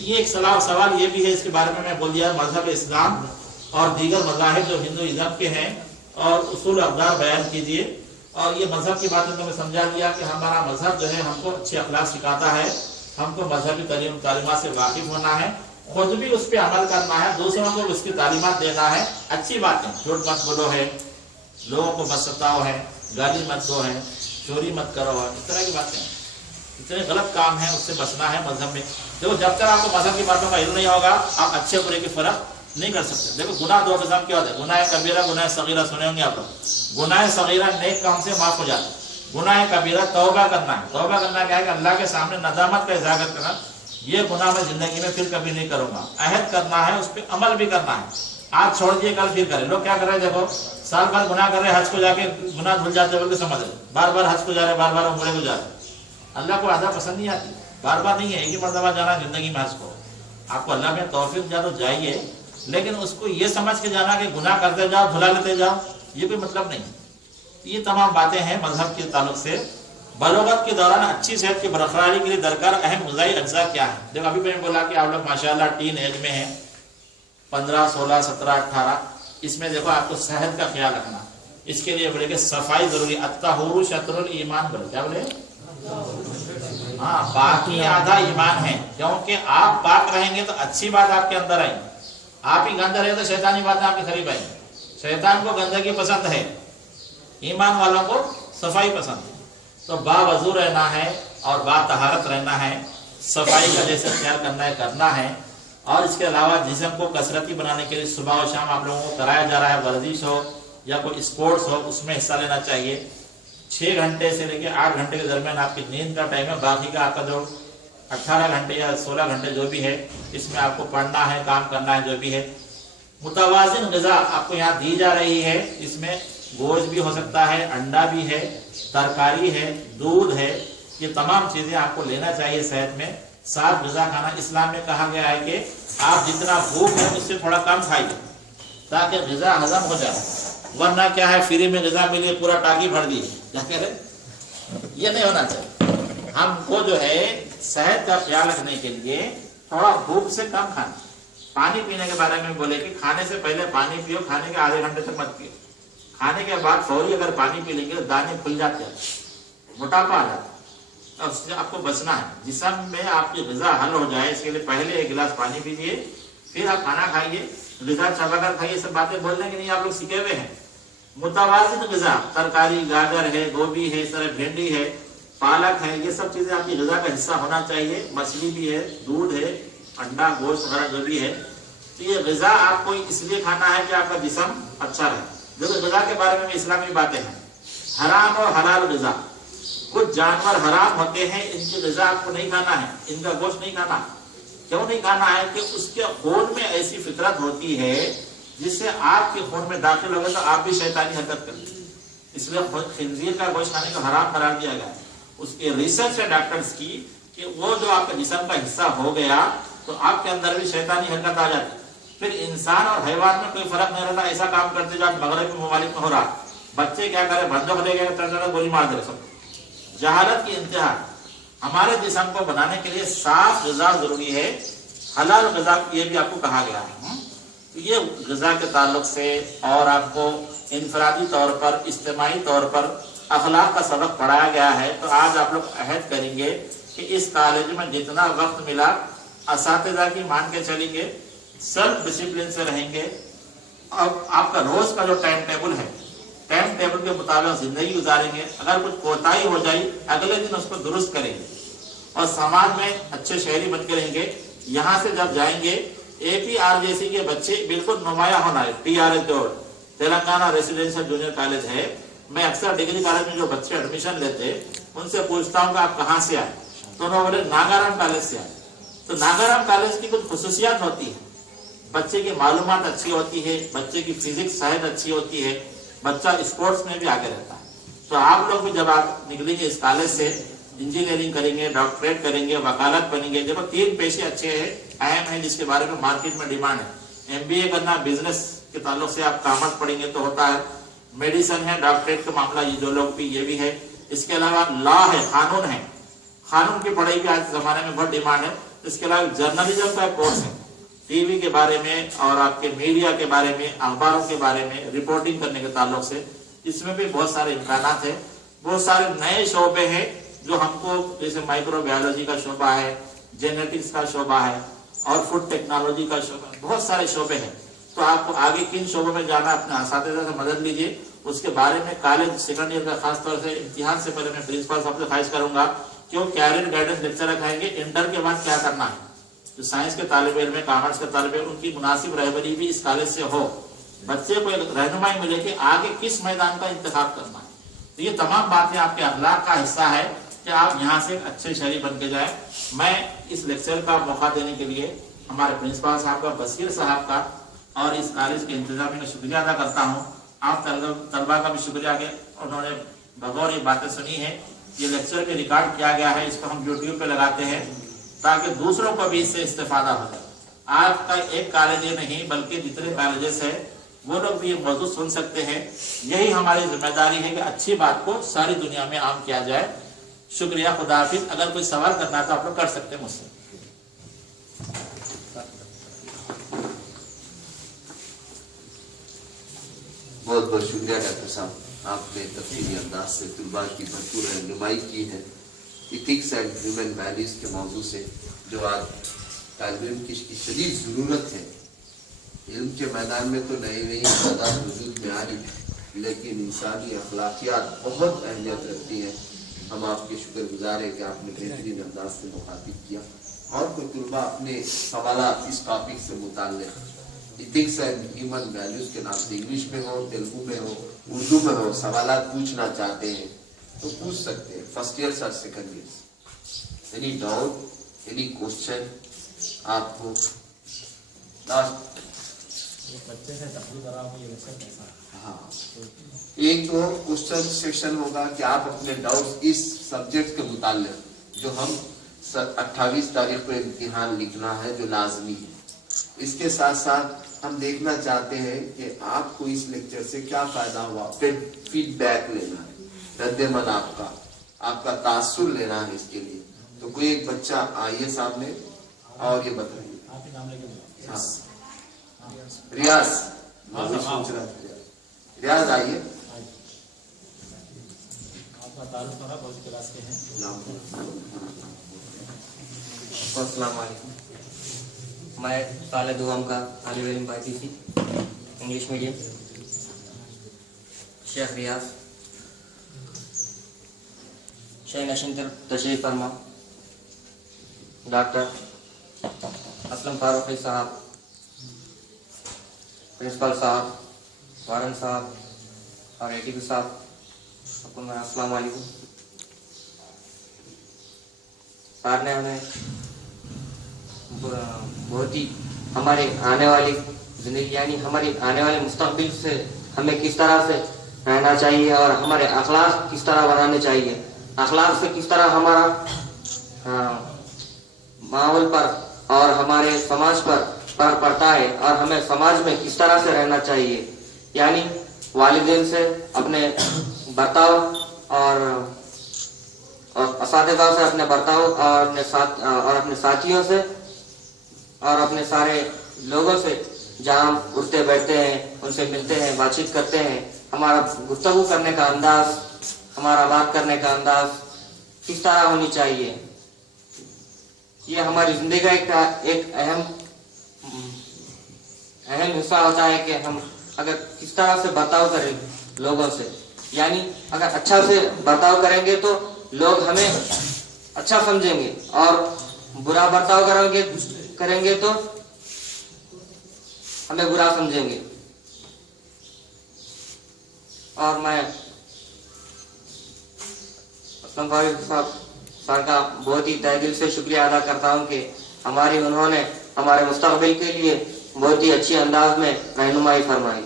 ये एक सवाल ये भी है, इसके बारे में मैं बोल दिया, मजहब इस्लाम और दीगर मज़ाहिब जो हिंदुइज्म के हैं और उसूल अक़दार बयान कीजिए। और ये मजहब की बातों को मैं समझा दिया कि हमारा मजहब जो है हमको अच्छे अखलाक सिखाता है, हमको मजहबी तालीमात से वाकिफ होना है, खुद भी उस पर अमल करना है, दूसरों को उसकी तालीमात देना है। अच्छी बात है, झूठ मत बोलो है, लोगों को मत सताओ है, गाली मत दो है, चोरी मत करो है, इस तरह की बातें हैं। इतने गलत काम है, उससे बचना है मजहब में। देखो जब तक आपको मजहब की बातों का इल्म नहीं होगा, आप अच्छे बुरे की फर्क नहीं कर सकते। देखो गुनाह दो किस्म के होते हैं, गुनाह कबीरा, गुनाह सगीरा। सुने होंगे आप लोग। गुनाह सगीरा नेक काम से माफ हो जाता है, गुनाह कबीरा तौबा करना है। तौबा करना क्या है कि अल्लाह के सामने नदामत का इजागर करना, ये गुनाह मैं जिंदगी में फिर कभी नहीं करूंगा। अहद करना है, उस पर अमल भी करना है। आज छोड़ दिए कल फिर करें। लोग क्या कर रहे हैं, देखो साल भर गुनाह कर रहे, हज को जाके गुनाह भूल जाते बोल के समझ रहे, बार बार हज को जा रहे, बार बार उम्रे को जा रहे। अल्लाह को आधा पसंद नहीं आती, बार बार नहीं है, एक ही मरतबा जाना जिंदगी में हज को। आपको अल्लाह में तौफीक जा तो जाइए, लेकिन उसको ये समझ के जाना कि गुनाह करते जाओ भुला लेते जाओ, ये कोई मतलब नहीं। ये तमाम बातें हैं मजहब के ताल्लुक से। बलोगत के दौरान अच्छी सेहत की बरकरारी के लिए दरकार अहम ग़िज़ाई अज्जा क्या है। देखो अभी मैंने बोला कि आप लोग माशाल्लाह टीन एज में हैं, 15, 16, 17, 18, इसमें देखो आपको सेहत का ख्याल रखना। इसके लिए बोले कि सफाई जरूरी, अत्तहुरु शत्रुल ईमान बोले, क्या बोले? हाँ, बाकी आधा ईमान है, क्योंकि आप पाक रहेंगे तो अच्छी बात आपके अंदर आएगी। आप ही गंदे रहे तो शैतानी बातें आपके करीब आएंगी। शैतान को गंदगी पसंद है, ईमान वालों को सफाई पसंद है। तो बावजू रहना है और बातहारत रहना है, सफाई का जैसे ख्याल करना है। और इसके अलावा जिस्म को कसरती बनाने के लिए सुबह और शाम आप लोगों को कराया जा रहा है, वर्जिश हो या कोई स्पोर्ट्स हो, उसमें हिस्सा लेना चाहिए। 6 घंटे से लेकर 8 घंटे के दरमियान आपकी नींद का टाइम है। बाकी का आपका जो 18 घंटे या 16 घंटे जो भी है, इसमें आपको पढ़ना है, काम करना है, जो भी है। मुतवाज़िन ग़िज़ा आपको यहाँ दी जा रही है। इसमें गोश्त भी हो सकता है, अंडा भी है, तरकारी है, दूध है, ये तमाम चीजें आपको लेना चाहिए सेहत में। साफ ग़िज़ा खाना, इस्लाम में कहा गया है कि आप जितना भूख है उससे थोड़ा कम खाइए ताकि ग़िज़ा हजम हो जाए। वरना क्या है, फ्री में ग़िज़ा मिली पूरा टाकी भर दी, क्या कह रहे, ये नहीं होना चाहिए। हमको जो है सेहत का ख्याल रखने के लिए थोड़ा भूख से कम खाना। पानी पीने के बारे में बोले कि खाने से पहले पानी पियो, खाने के आधे घंटे तक मत पियो। खाने के बाद फौरी अगर पानी पी लेंगे तो दाने खुल जाते हैं, मोटापा आ जाता है, और उससे आपको बचना है। जिस्म में आपकी ग़िज़ा हल हो जाए, इसके लिए पहले 1 गिलास पानी पीजिए, फिर आप खाना खाइए। ग़िज़ा चबाकर खाइए, सब बातें बोलने की नहीं, आप लोग सीखे हुए हैं। मुतवाज़िन ग़िज़ा, तरकारी, गाजर है, गोभी है, इस तरह भिंडी है, पालक है, ये सब चीजें आपकी ग़िज़ा का हिस्सा होना चाहिए। मछली भी है, दूध है, अंडा, गोश्त वगैरह जो भी है। तो ये ग़िज़ा आपको इसलिए खाना है कि आपका जिस्म अच्छा रहे। देखो ग़िज़ा के बारे में इस्लामी बातें हैं, हराम और हलाल ग़िज़ा। कुछ जानवर हराम होते हैं, इनकी ग़िज़ा आपको नहीं खाना है, इनका गोश्त नहीं खाना। क्यों नहीं खाना है कि उसके खून में ऐसी फितरत होती है जिससे आपके खून में दाखिल होगा तो आप भी शैतानी हरकत करेंगे। इसलिए खिंजीर का गोश्त खाने को हराम करार दिया गया है। उसके रिसर्च है डॉक्टर्स की कि वो जो आपके जिस्म का हिस्सा हो गया तो आपके अंदर भी शैतानी हरकत आ जाती है। फिर इंसान और हैवान में कोई फर्क नहीं रहता। ऐसा काम करते जो आज मगरबी ममालिक में हो रहा, बच्चे क्या करे, बंदूक ले गए, गोली मार दे, सब जहालत की इंतहा। हमारे जिस्म को बनाने के लिए साफ ग़िज़ा जरूरी है, हलाल ग़िज़ा ये भी आपको कहा गया है। तो ये ग़िज़ा के ताल्लुक से और आपको इनफरादी तौर पर, इज्तिमाई तौर पर अखलाक का सबक पढ़ाया गया है। तो आज आप लोग अहद करेंगे कि इस कॉलेज में जितना वक्त मिला असातिज़ा की मान के चलेंगे, सेल्फ डिसिप्लिन से रहेंगे। अब आपका रोज का जो टाइम टेबल है, टाइम टेबल के मुताबिक जिंदगी गुजारेंगे। अगर कुछ कोताही हो जाए अगले दिन उसको दुरुस्त करेंगे और समाज में अच्छे शहरी बन के रहेंगे। यहाँ से जब जाएंगे, APRJC के बच्चे बिल्कुल नुमाया होना है। TRS जो तेलंगाना रेसिडेंशियल जूनियर कॉलेज है, मैं अक्सर डिग्री कॉलेज में जो बच्चे एडमिशन लेते उनसे पूछता हूँ कि आप कहाँ से आए, तो उन्होंने बोले नागाराम कॉलेज से आए। तो नागाराम कॉलेज की कुछ खुसूसियात होती है, बच्चे की मालूमात अच्छी होती है, बच्चे की फिजिक्स शायद अच्छी होती है, बच्चा स्पोर्ट्स में भी आगे रहता है। तो आप लोग भी जब आप निकलेंगे इस कॉलेज से, इंजीनियरिंग करेंगे, डॉक्टरेट करेंगे, वकालत बनेंगे। देखो 3 पेशे अच्छे हैं, अहम है, जिसके बारे में मार्केट में डिमांड है। MBA करना, बिजनेस के ताल्लुक से आप कॉमर्स पढ़ेंगे तो होता है। मेडिसिन है, डॉक्टरेट का मामला, ये जो लोग भी ये भी है। इसके अलावा लॉ है, कानून है, कानून की पढ़ाई भी आज के जमाने में बहुत डिमांड है। इसके अलावा जर्नलिज्म का कोर्स है, टीवी के बारे में और आपके मीडिया के बारे में, अखबारों के बारे में रिपोर्टिंग करने के ताल्लुक से, इसमें भी बहुत सारे इम्कानात है। बहुत सारे नए शोबे हैं जो हमको, जैसे माइक्रोबायोलॉजी का शोबा है, जेनेटिक्स का शोबा है और फूड टेक्नोलॉजी का शोबा, बहुत सारे शोबे हैं। तो आपको आगे किन शोबों में जाना, अपने असातिज़ा से मदद लीजिए। उसके बारे में कॉलेज सेकंड ईयर का खासतौर से इम्तिहान से पहले मैं प्रिंसिपल साहब से ख्वाहिश करूंगा कि वो कैरियर गाइडेंस लेक्चर रखाएंगे, इंटर के बाद क्या करना है, जो साइंस के तालिब इल्म है, कॉमर्स के तालिब इल्म, उनकी मुनासिब रहबरी भी इस कॉलेज से हो, बच्चे को एक रहनुमाई मिले कि आगे किस मैदान का इंतखाब करना है। तो ये तमाम बातें आपके अखलाक का हिस्सा है कि आप यहाँ से अच्छे शहरी बन के जाए। मैं इस लेक्चर का मौका देने के लिए हमारे प्रिंसिपल साहब का, बशीर साहब का और इस कॉलेज के इंतजामिया का शुक्रिया अदा करता हूँ। आप तलबा का भी शुक्रिया कि उन्होंने बगौर ये बातें सुनी है। ये लेक्चर भी रिकॉर्ड किया गया है, इसको हम यूट्यूब पे लगाते हैं ताकि दूसरों को भी इससे इस्तेफादा हो जाए। आपका एक कॉलेज ही नहीं बल्कि जितने कॉलेजेस है वो लोग भी ये मौजूद सुन सकते हैं। यही हमारी जिम्मेदारी है कि अच्छी बात को सारी दुनिया में आम किया जाए। शुक्रिया, खुदा हाफिज। अगर कोई सवाल करना है तो आप लोग कर सकते हैं मुझसे। बहुत बहुत शुक्रिया डॉक्टर साहब, आपने तफसीली अंदाज से तुलबा की भरपूर रहनुमाई की है इथिक्स एंड ह्यूमन वैल्यूज के मौजू से, जो आज तालिब इल्म की शदीद ज़रूरत है। इल्म के मैदान में तो नई नई इबादत वजूद में आ रही, लेकिन इंसानी अखलाकियात बहुत अहमियत रखती है। हम आपके शुक्रगुजार हैं कि आपने बेहतरीन अंदाज से मुखातिब किया। और कोई तुलबा अपने सवालात इस टॉपिक से मुताल्लिक़ इथिक्स एंड ह्यूमन वैल्यूज के नाम से इंग्लिश में हो, तेलुगु में हो, उर्दू में हो, सवालात पूछना चाहते हैं तो पूछ सकते हैं, फर्स्ट ईयर और second year. Any doubt, any question आपको लास्ट बच्चे से तकलीफ करा ये लेक्चर कैसा? हाँ, एक तो क्वेश्चन सेक्शन होगा कि आप अपने डाउट्स इस सब्जेक्ट के मुताल्लिक़, जो हम 28 तारीख को इम्तिहान लिखना है जो लाजमी है, इसके साथ साथ हम देखना चाहते हैं कि आपको इस लेक्चर से क्या फायदा हुआ, फिर फीडबैक लेना है, रद्द-ए-अमल आपका तासुर लेना है। इसके लिए तो कोई एक बच्चा आइए सामने और ये बताइए। हाँ, रियाज, सोच रहा था रियाज आइए। आपका ताल्लुक थोड़ा बहुत क्लास के हैं। अस्सलाम वालेकुम। मैं साल दुआम का तालिब इल्म पाईपीसी इंग्लिश मीडियम, शेख रियाज, शेख नशीन तशरीफ फरमा, डॉक्टर असलम फारूकी साहब, प्रिंसिपल साहब, वार्डन साहब और एटीपी साहब, सबको मैं अस्सलाम वालेकुम। सर ने हमें बहुत ही हमारे आने वाली जिंदगी यानी हमारी आने वाले मुस्तकबिल से हमें किस तरह से रहना चाहिए और हमारे अखलाक किस तरह बनाने चाहिए, अखलाक से किस तरह हमारा माहौल पर और हमारे समाज पर फर्क पड़ता है और हमें समाज में किस तरह से रहना चाहिए, यानी वालिदैन से अपने बर्ताव और असातिज़ा से अपने बर्ताव और अपने साथियों से और अपने सारे लोगों से जहाँ हम उठते बैठते हैं, उनसे मिलते हैं, बातचीत करते हैं, हमारा गुफ्तगू करने का अंदाज, हमारा बात करने का अंदाज किस तरह होनी चाहिए। ये हमारी जिंदगी का एक अहम हिस्सा होता है कि हम अगर किस तरह से बर्ताव करें लोगों से, यानी अगर अच्छा से बर्ताव करेंगे तो लोग हमें अच्छा समझेंगे और बुरा बर्ताव करेंगे तो हमें बुरा समझेंगे। और मैं असलम फारूक साहब सर का बहुत ही तहे दिल से शुक्रिया अदा करता हूँ कि उन्होंने हमारे मुस्तकबिल के लिए बहुत ही अच्छी अंदाज में रहनुमाई फरमाई।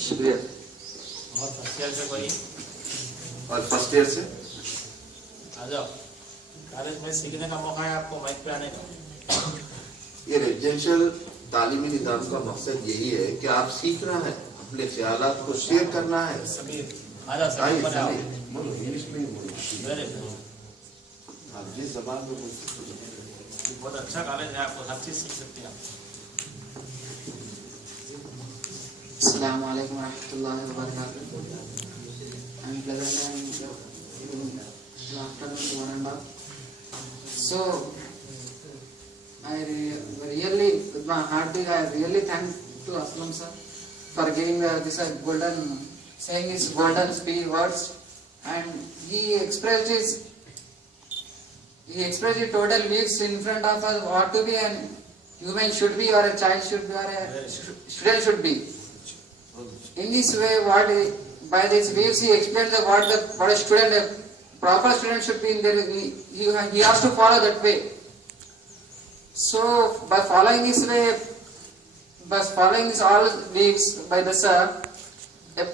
शुक्रिया। और फर्स्ट ईयर से कोई और फर्स्ट ईयर से आ जाओ, कॉलेज में सीखने का मौका है आपको, माइक पे आने का। ये रेजिडेंशियल तालीमी निज़ाम का मकसद यही है कि आप सीखना है, अपने ख्यालात को शेयर करना है। समीर आ जाओ, समीर पर आओ। बोलो, इंग्लिश में ही बोलो, वेरी गुड, आप जिस ज़बान में बोलते हैं। बहुत अच्छा कॉलेज है, आपको हर चीज सीख सकते हैं आप। Assalamu alaikum warahmatullahi wabarakatuh. I'm pleasant and good afternoon to one and all. So, I really, with my heart, I really thank to Aslam sir for giving this golden, saying his golden speech words, and he expressed he expressed the total views in front of us what to be a human should be, or a child should be, or a student should be. In this way, by these views he explained what a student, a proper student should be in there. He has to follow that way. So by following this way, by following these all views by the sir, a